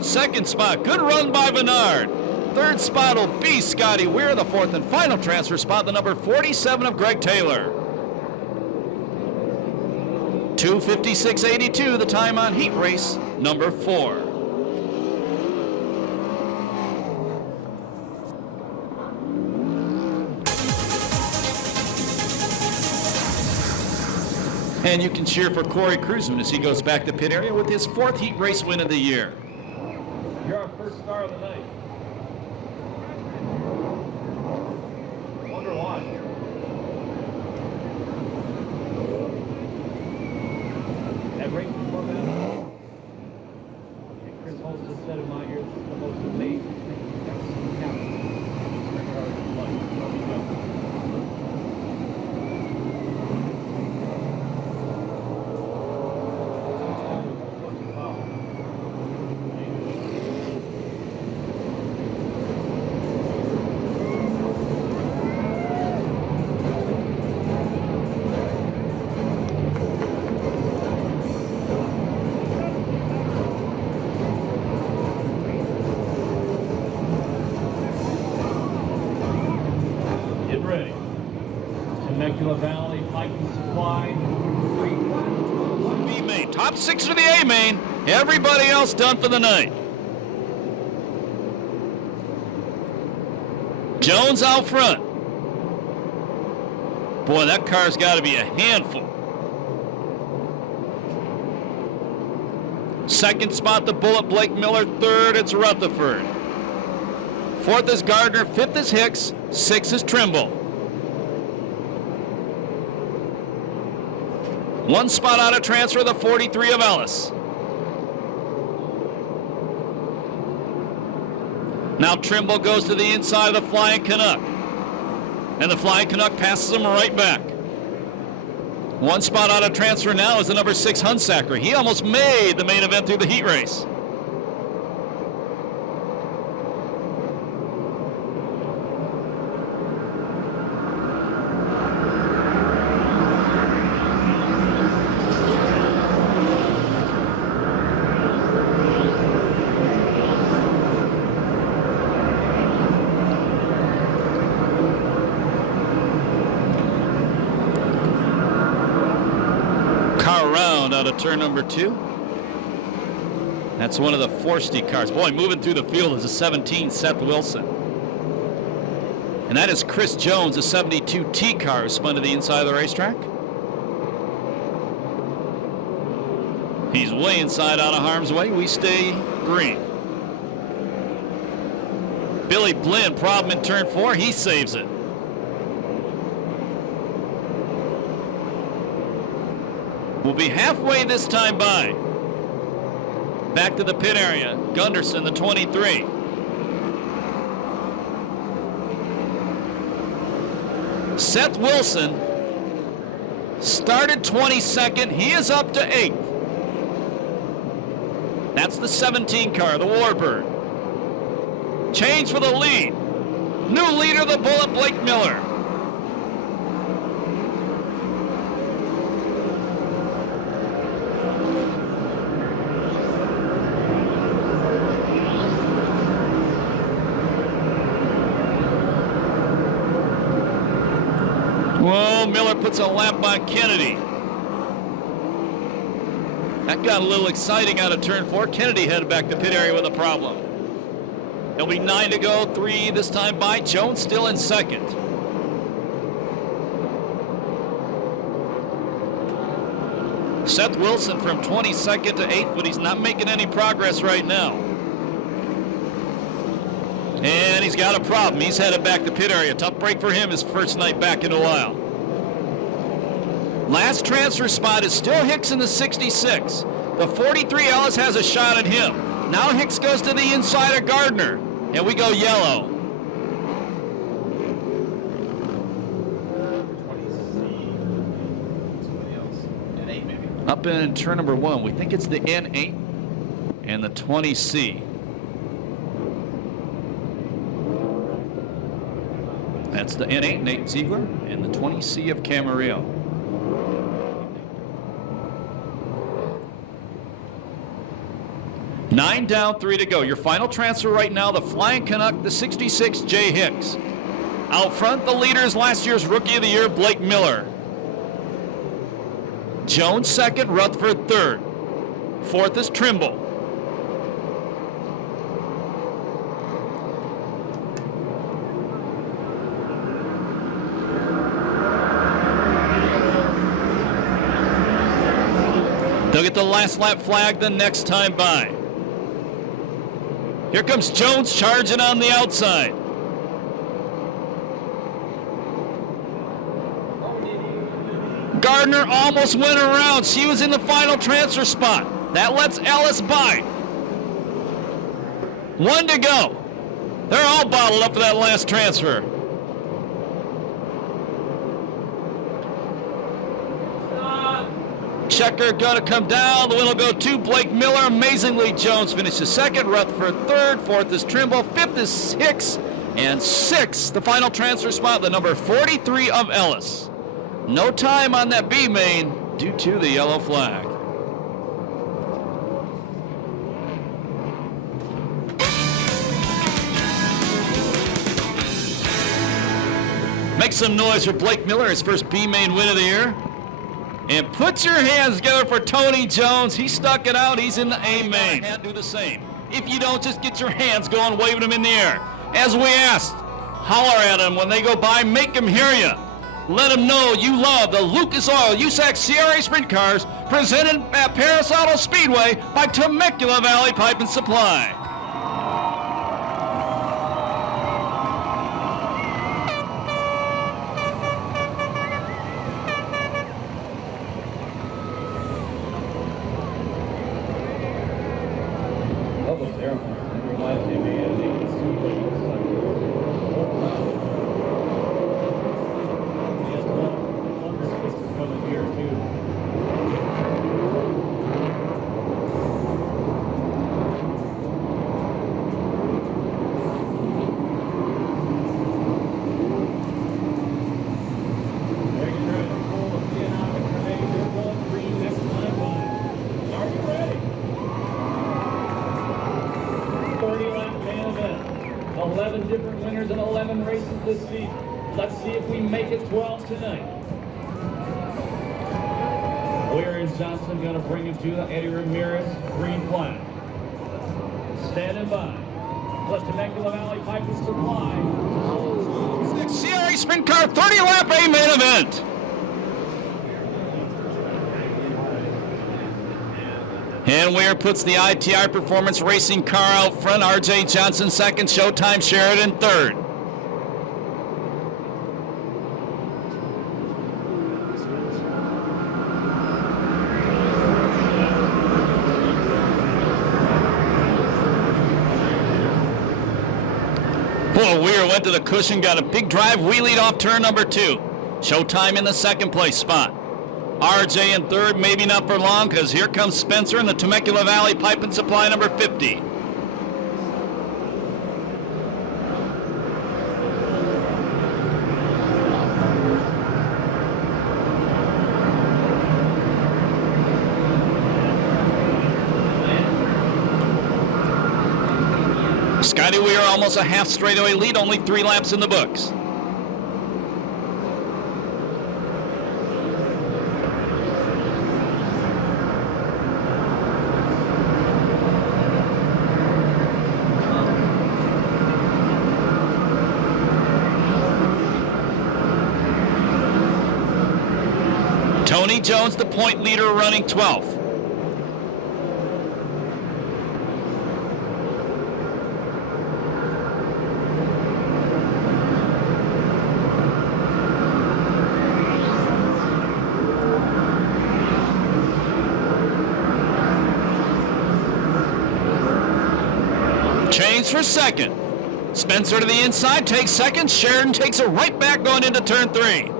Second spot, good run by Bernard. Third spot will be Scotty Weir. The fourth and final transfer spot, the number 47 of Greg Taylor. 2:56.82, the time on heat race number 4. And you can cheer for Corey Kruzman as he goes back to pit area with his 4th heat race win of the year. You're our first star of the night. Wonder why. That race before that, Chris Holmes has said in my ear, this is the most amazing thing he's ever seen happen. Valley, Viking Supply, 1 B main, top 6 for the A main. Everybody else done for the night. Jones out front. Boy, that car's got to be a handful. Second spot, the Bullet, Blake Miller. Third, it's Rutherford. 4th is Gardner, 5th is Hicks, 6th is Trimble. 1 spot out of transfer, the 43 of Ellis. Now Trimble goes to the inside of the Flying Canuck. And the Flying Canuck passes him right back. 1 spot out of transfer now is the number 6 Hunsacker. He almost made the main event through the heat race. Out of turn number 2. That's one of the Forsty cars. Boy, moving through the field is a 17 Seth Wilson. And that is Chris Jones, a 72 T car who spun to the inside of the racetrack. He's way inside, out of harm's way. We stay green. Billy Blinn, problem in turn 4. He saves it. We'll be halfway this time by. Back to the pit area. Gunderson, the 23. Seth Wilson started 22nd. He is up to 8th. That's the 17 car, the Warbird. Change for the lead. New leader, the Bullet, Blake Miller. Whoa, Miller puts a lap on Kennedy. That got a little exciting out of turn 4. Kennedy headed back to pit area with a problem. There'll be 9 to go, 3 this time by. Jones still in 2nd. Seth Wilson from 22nd to 8th, but he's not making any progress right now. And he's got a problem. He's headed back to pit area. Tough break for him, his first night back in a while. Last transfer spot is still Hicks in the 66. The 43 Ellis has a shot at him. Now Hicks goes to the inside of Gardner. And we go yellow. Up in turn number 1, we think it's the N8 and the 20C. That's the N8, Nate Ziegler, and the 20C of Camarillo. Nine down, 3 to go. Your final transfer right now, the Flying Canuck, the 66, Jay Hicks. Out front, the leader is last year's Rookie of the Year, Blake Miller. Jones 2nd, Rutherford 3rd. 4th is Trimble. They'll get the last lap flag the next time by. Here comes Jones charging on the outside. Gardner almost went around. She was in the final transfer spot. That lets Ellis by. 1 to go. They're all bottled up for that last transfer. Checker gonna come down. The win will go to Blake Miller. Amazingly, Jones finishes 2nd. Rutherford 3rd. 4th is Trimble. 5th is Hicks. And 6th, the final transfer spot, the number 43 of Ellis. No time on that B main due to the yellow flag. Make some noise for Blake Miller, his first B main win of the year. And put your hands together for Tony Jones. He stuck it out. He's in the A main. Can't do the same. If you don't, just get your hands going, waving them in the air. As we asked, holler at them when they go by. Make them hear you. Let them know you love the Lucas Oil USAC CRA Sprint Cars, presented at Perris Auto Speedway by Temecula Valley Pipe and Supply. different winners in 11 races this season. Let's see if we make it 12 tonight. Weir and Johnson going to bring him to Eddie Ramirez, green flag. Standing by. The Temecula Valley Pipe and Supply. CRA Sprint Car 30-lap A main event. And Weir puts the ITI Performance Racing car out front. RJ Johnson second, Showtime Sheridan third. Boy, Weir went to the cushion, got a big drive wheelied off turn number 2. Showtime in the second place spot. RJ in third, maybe not for long, because here comes Spencer in the Temecula Valley Pipe and Supply number 50. Scotty Weir almost a half straightaway lead, only 3 laps in the books. Tony Jones, the point leader, running 12th. Change for second. Spencer to the inside, takes second. Sheridan takes it right back going into turn 3.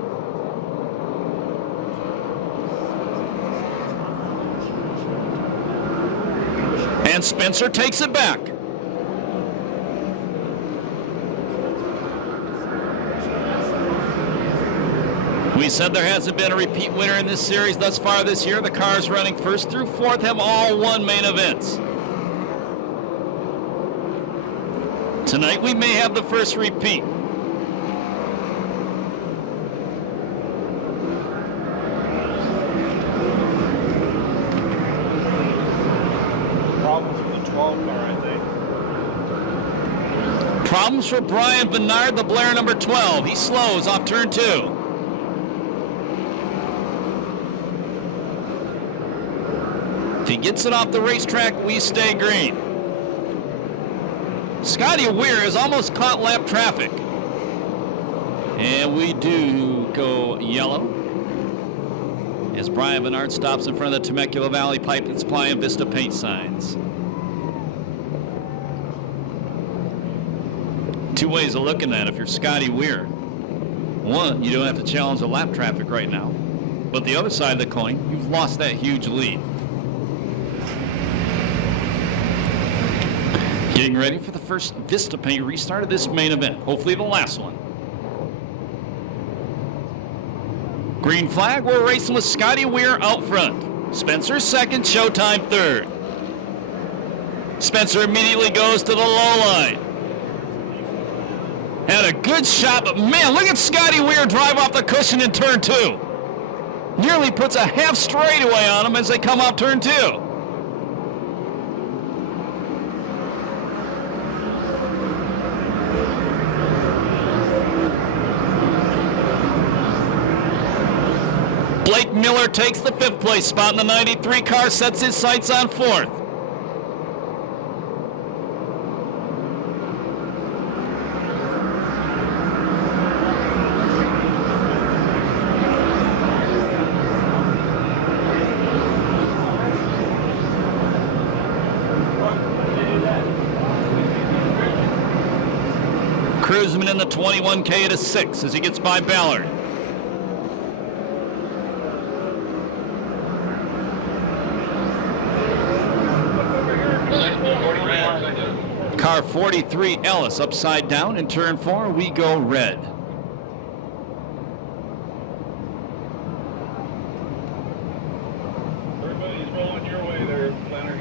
And Spencer takes it back. We said there hasn't been a repeat winner in this series thus far this year. The cars running 1st through 4th have all won main events. Tonight we may have the first repeat. Problems for the 12 car, I think. Problems for Brian Bernard, the Blair number 12. He slows off turn 2. If he gets it off the racetrack, we stay green. Scotty Weir has almost caught lap traffic. And we do go yellow as Brian Bernard stops in front of the Temecula Valley Pipe and Supply and Vista paint signs. 2 ways of looking at it if you're Scotty Weir. One, you don't have to challenge the lap traffic right now. But the other side of the coin, you've lost that huge lead. Getting ready for the first Vista Paint restart of this main event. Hopefully the last one. Green flag, we're racing with Scotty Weir out front. Spencer second, Showtime third. Spencer immediately goes to the low line. Had a good shot, but man, look at Scotty Weir drive off the cushion in turn 2. Nearly puts a half straightaway on him as they come off turn 2. Blake Miller takes the 5th place spot in the 93 car, sets his sights on 4th. Cruisman in the 21K at a 6 as he gets by Ballard. Car 43 Ellis upside down in turn 4. We go red. Everybody's rolling your way there, Leonard.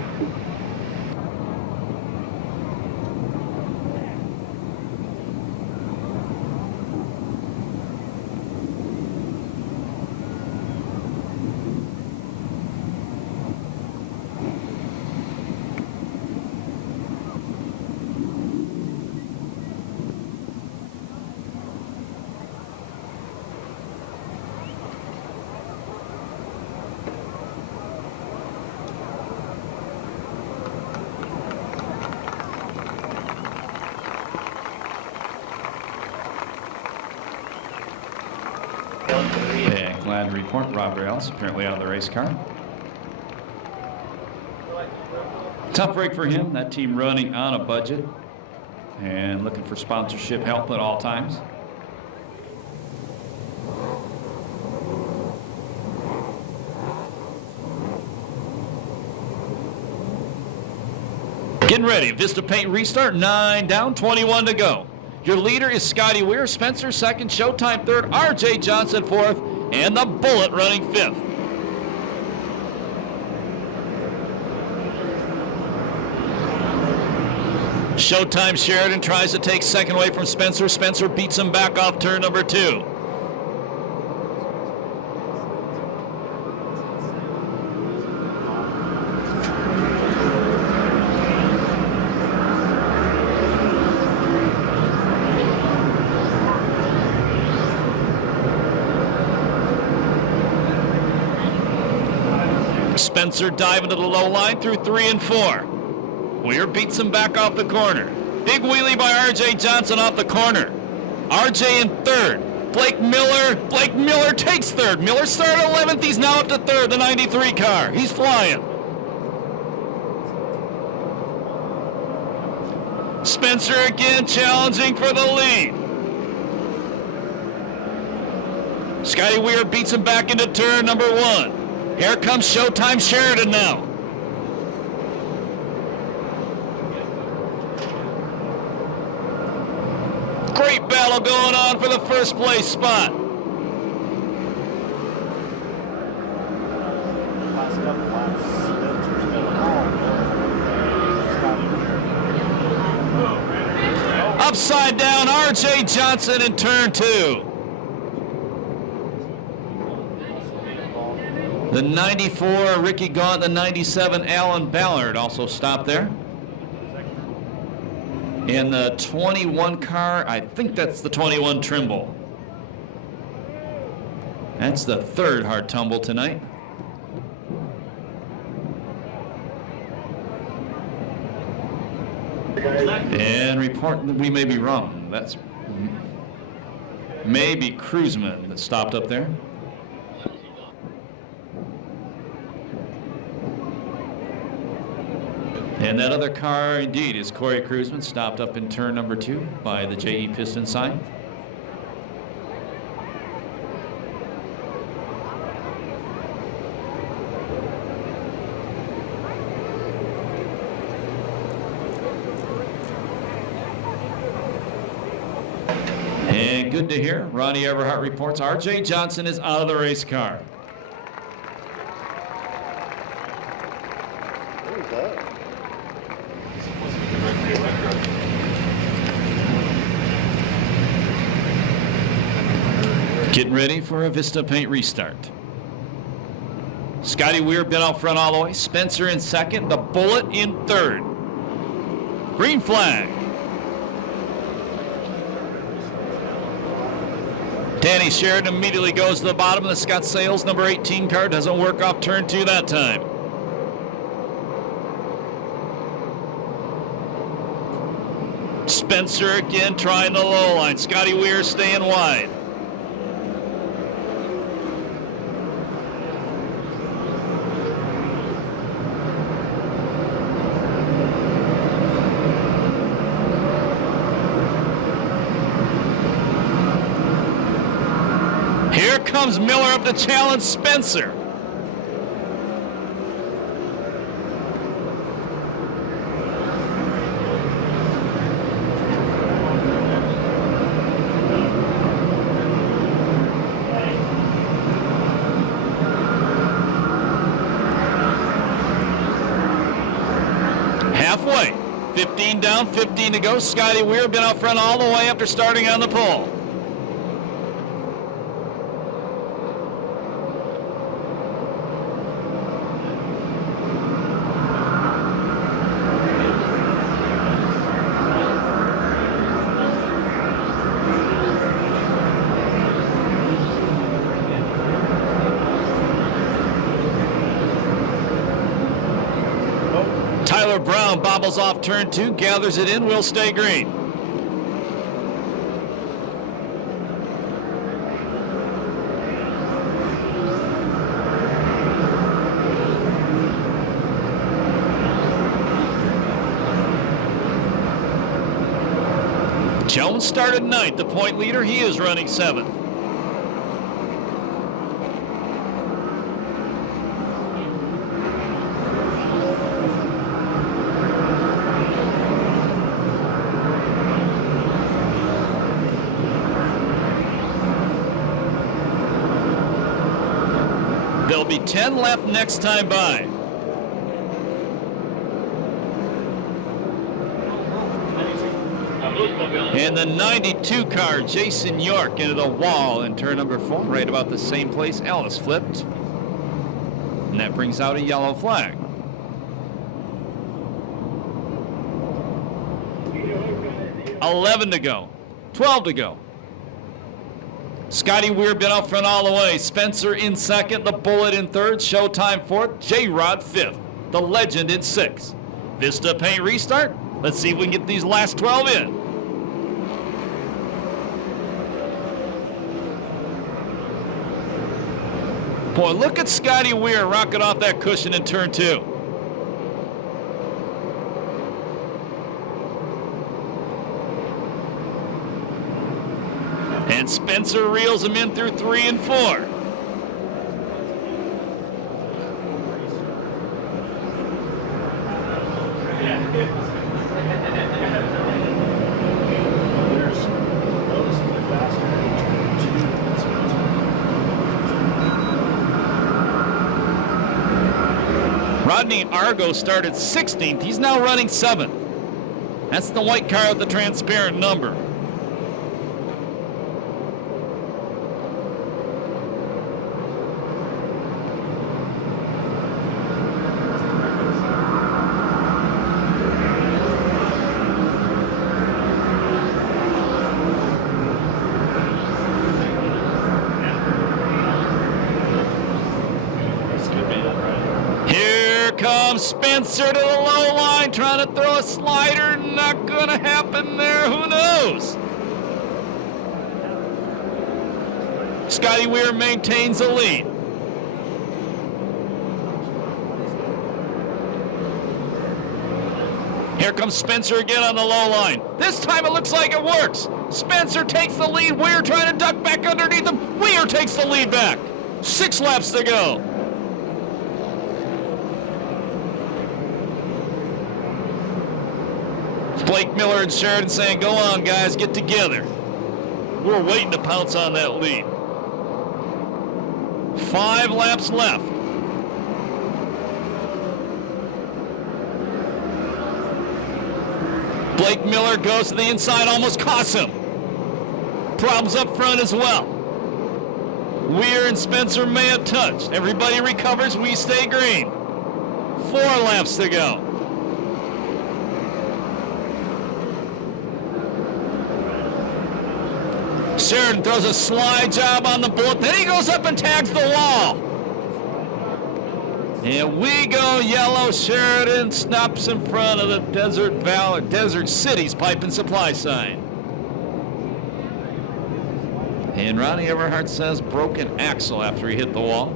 And report Rob Rails apparently out of the race car. Tough break for him. That team running on a budget and looking for sponsorship help at all times. Getting ready. Vista Paint restart. 9 down, 21 to go. Your leader is Scotty Weir, Spencer second, Showtime third, RJ Johnson fourth, and the Bullet running fifth. Showtime Sheridan tries to take second away from Spencer. Spencer beats him back off turn number 2. Spencer diving to the low line through 3 and 4. Weir beats him back off the corner. Big wheelie by RJ Johnson off the corner. RJ in third. Blake Miller takes third. Miller started 11th. He's now up to third, the 93 car. He's flying. Spencer again challenging for the lead. Scotty Weir beats him back into turn number 1. Here comes Showtime Sheridan now. Great battle going on for the first place spot. Upside down, RJ Johnson in turn 2. The 94, Ricky Gaunt, the 97, Alan Ballard also stopped there. In the 21 car, I think that's the 21 Trimble. That's the third hard tumble tonight. And report that we may be wrong. That's maybe Cruzman that stopped up there. And that other car, indeed, is Corey Cruzman, stopped up in turn number 2 by the JE Piston sign. And good to hear, Ronnie Everhart reports RJ Johnson is out of the race car. Getting ready for a Vista Paint restart. Scotty Weir been out front all the way. Spencer in second. The Bullet in third. Green flag. Danny Sheridan immediately goes to the bottom of the Scott Sales number 18 car. Doesn't work off turn 2 that time. Spencer again trying the low line. Scotty Weir staying wide. Here comes Miller up to challenge Spencer. Halfway, 15 down, 15 to go. Scotty Weir been out front all the way after starting on the pole. Brown bobbles off turn 2, gathers it in, will stay green. Jones started ninth, the point leader. He is running seventh. There'll be 10 left next time by. And the 92 car, Jason York, into the wall in turn number 4, right about the same place Ellis flipped. And that brings out a yellow flag. $11 to go. 12 to go. Scotty Weir been out front all the way. Spencer in second, the Bullet in third, Showtime fourth, J-Rod fifth, the Legend in sixth. Vista Paint restart. Let's see if we can get these last 12 in. Boy, look at Scotty Weir rocking off that cushion in turn 2. And Spencer reels him in through 3 and 4. Rodney Argo started 16th. He's now running 7th. That's the white car with the transparent number. Spencer to the low line, trying to throw a slider. Not going to happen there. Who knows? Scotty Weir maintains the lead. Here comes Spencer again on the low line. This time it looks like it works. Spencer takes the lead. Weir trying to duck back underneath him. Weir takes the lead back. 6 laps to go. Blake Miller and Sheridan saying, go on, guys, get together. We're waiting to pounce on that lead. 5 laps left. Blake Miller goes to the inside, almost costs him. Problems up front as well. Weir and Spencer may have touched. Everybody recovers, we stay green. 4 laps to go. Sheridan throws a slide job on the Bullet. Then he goes up and tags the wall. And we go yellow. Sheridan stops in front of the Desert City's pipe and supply sign. And Ronnie Everhart says broken axle after he hit the wall.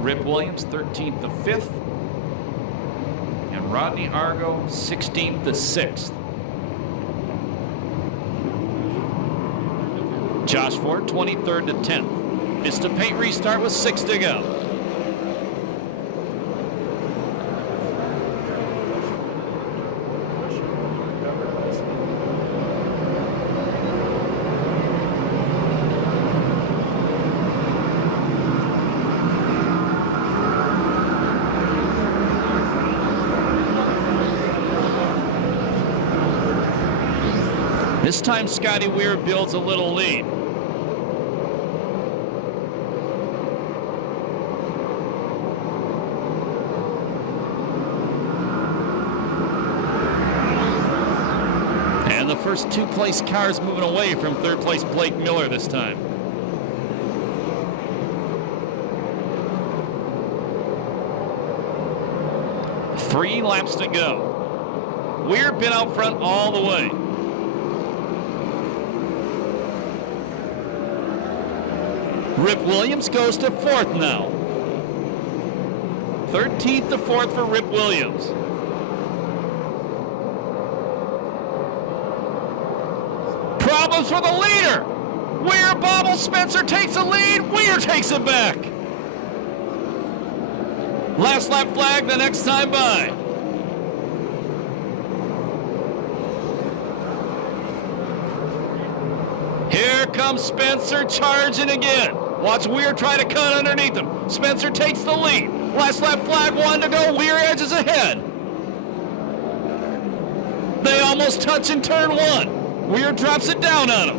Rip Williams, 13th to 5th. And Rodney Argo, 16th to 6th. Josh Ford, 23rd to 10th. Vista Paint restart with 6 to go. This time Scotty Weir builds a little lead. And the first 2 place cars moving away from 3rd place Blake Miller this time. Three laps to go. Weir been out front all the way. Rip Williams goes to 4th now. 13th to 4th for Rip Williams. Problems for the leader. Weir bobbles, Spencer takes the lead, Weir takes it back. Last lap flag the next time by. Here comes Spencer charging again. Watch Weir try to cut underneath him. Spencer takes the lead. Last lap flag, 1 to go. Weir edges ahead. They almost touch in turn 1. Weir drops it down on him.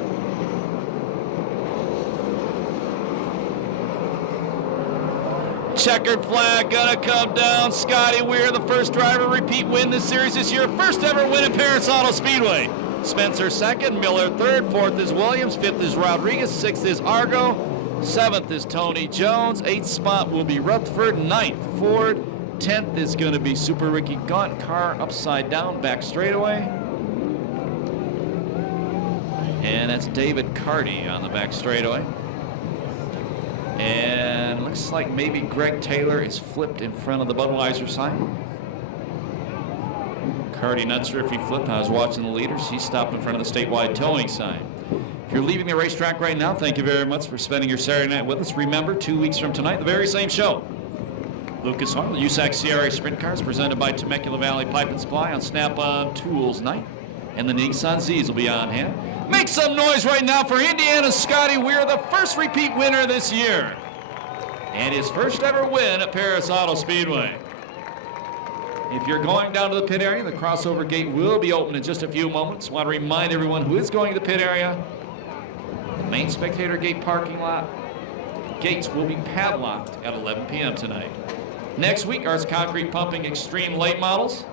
Checkered flag gonna come down. Scotty Weir, the first driver repeat win this series this year. First ever win at Perris Auto Speedway. Spencer second, Miller third, fourth is Williams, fifth is Rodriguez, sixth is Argo, seventh is Tony Jones, eighth spot will be Rutherford, ninth Ford, 10th is going to be Super Ricky Gaunt, car upside down, back straightaway. And that's David Carty on the back straightaway. And looks like maybe Greg Taylor is flipped in front of the Budweiser sign. Carty, not sure if he flipped. I was watching the leaders. He stopped in front of the statewide towing sign. If you're leaving the racetrack right now, thank you very much for spending your Saturday night with us. Remember, 2 weeks from tonight, the very same show. Lucas Oil, the USAC CRA Sprint Cars, presented by Temecula Valley Pipe and Supply on Snap-on Tools Night. And the Nissan Z's will be on hand. Make some noise right now for Indiana's Scotty Weir, the first repeat winner this year. And his first ever win at Perris Auto Speedway. If you're going down to the pit area, the crossover gate will be open in just a few moments. I want to remind everyone who is going to the pit area, the main spectator gate parking lot, gates will be padlocked at 11 p.m. tonight. Next week, Ars Concrete Pumping Extreme Late Models,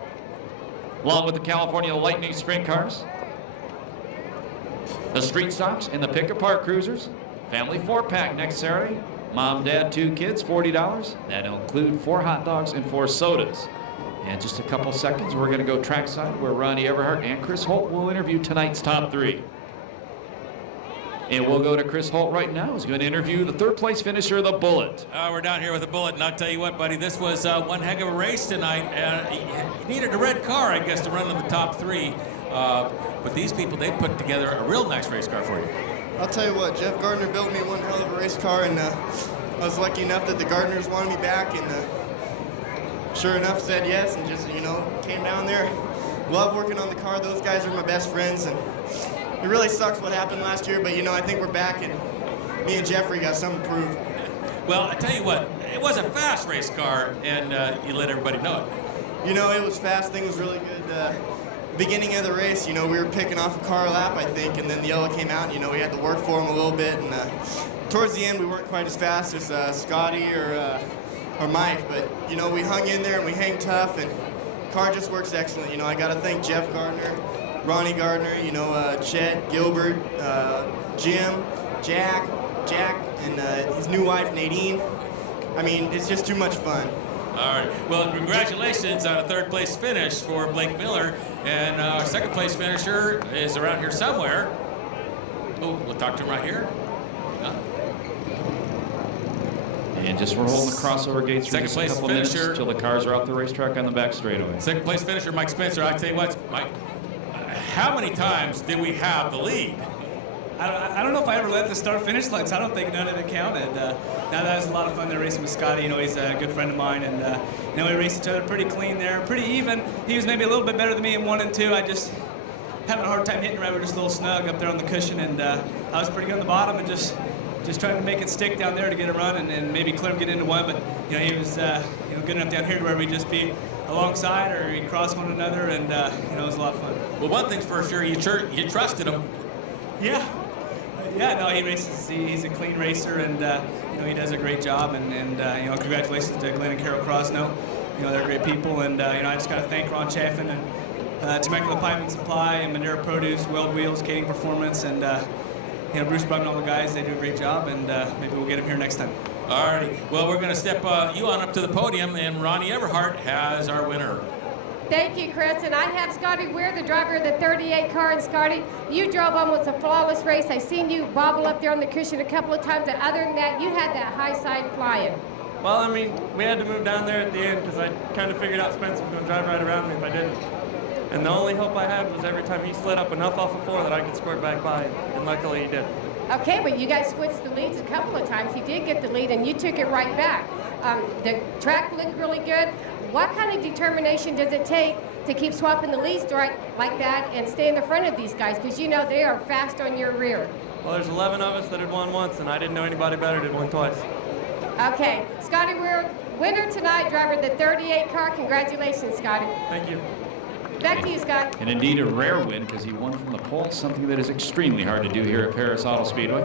along with the California Lightning Sprint Cars, the Street Stocks and the Pick-A-Part Cruisers, Family 4-pack next Saturday, Mom, Dad, 2 kids, $40. That'll include 4 hot dogs and 4 sodas. In just a couple seconds, we're going to go trackside where Ronnie Everhart and Chris Holt will interview tonight's top 3. And we'll go to Chris Holt right now. He's going to interview the third place finisher, the Bullet. We're down here with the Bullet, and I'll tell you what, buddy, this was one heck of a race tonight. He needed a red car, I guess, to run in the top 3. But these people, they put together a real nice race car for you. I'll tell you what, Jeff Gardner built me one hell of a race car, and I was lucky enough that the Gardners wanted me back, and sure enough said yes, and just, came down there. Love working on the car. Those guys are my best friends, and it really sucks what happened last year, but, I think we're back, and me and Jeffrey got something to prove. Well, I tell you what, it was a fast race car, and you let everybody know it. It was fast. Thing was really good. Beginning of the race, we were picking off a car lap, I think, and then the yellow came out, and, we had to work for him a little bit, and towards the end, we weren't quite as fast as Scotty or Mike, but, we hung in there, and we hang tough, and car just works excellent. I got to thank Jeff Gardner, Ronnie Gardner, Chet, Gilbert, Jim, Jack, and his new wife, Nadine. I mean, it's just too much fun. All right. Well, congratulations on a third place finish for Blake Miller. And our second place finisher is around here somewhere. Oh, we'll talk to him right here. And just we're holding the crossover gates for just a couple minutes until the cars are off the racetrack on the back straightaway. Second place finisher, Mike Spencer. I tell you what, Mike, how many times did we have the lead? I don't know if I ever led the start-finish lines. I don't think none of it counted. Now that was a lot of fun there racing with Scotty. He's a good friend of mine, and we raced each other pretty clean there, pretty even. He was maybe a little bit better than me in 1 and 2. I just having a hard time hitting right. We're just a little snug up there on the cushion, and I was pretty good on the bottom and just trying to make it stick down there to get a run and maybe clear him get into 1. But he was good enough down here where we'd just be alongside or we cross one another, and it was a lot of fun. Well, one thing's for sure, you trusted him. Yeah, no, he races. He's a clean racer, and he does a great job. And congratulations to Glenn and Carol Crosno. They're great people, and I just got to thank Ron Chaffin and Temecula Pipe and Supply and Madeira Produce, Weld Wheels, Skating Performance, and Bruce Brugman and all the guys. They do a great job, and maybe we'll get him here next time. All righty. Well, we're going to step you on up to the podium, and Ronnie Everhart has our winner. Thank you, Chris. And I have Scotty Weir, the driver of the 38 car. And Scotty, you drove almost a flawless race. I seen you bobble up there on the cushion a couple of times. And other than that, you had that high side flying. Well, I mean, we had to move down there at the end because I kind of figured out Spencer was going to drive right around me if I didn't. And the only hope I had was every time he slid up enough off the floor that I could squirt back by, and luckily he did. Okay, but you guys switched the leads a couple of times. He did get the lead, and you took it right back. The track looked really good. What kind of determination does it take to keep swapping the leads like that and stay in the front of these guys? Because you know they are fast on your rear. Well, there's 11 of us that had won once, and I didn't know anybody better did win twice. Okay, Scotty, we're winner tonight, driver the 38 car. Congratulations, Scotty. Thank you. Back to you, Scott. And indeed a rare win because he won from the pole, something that is extremely hard to do here at Perris Auto Speedway.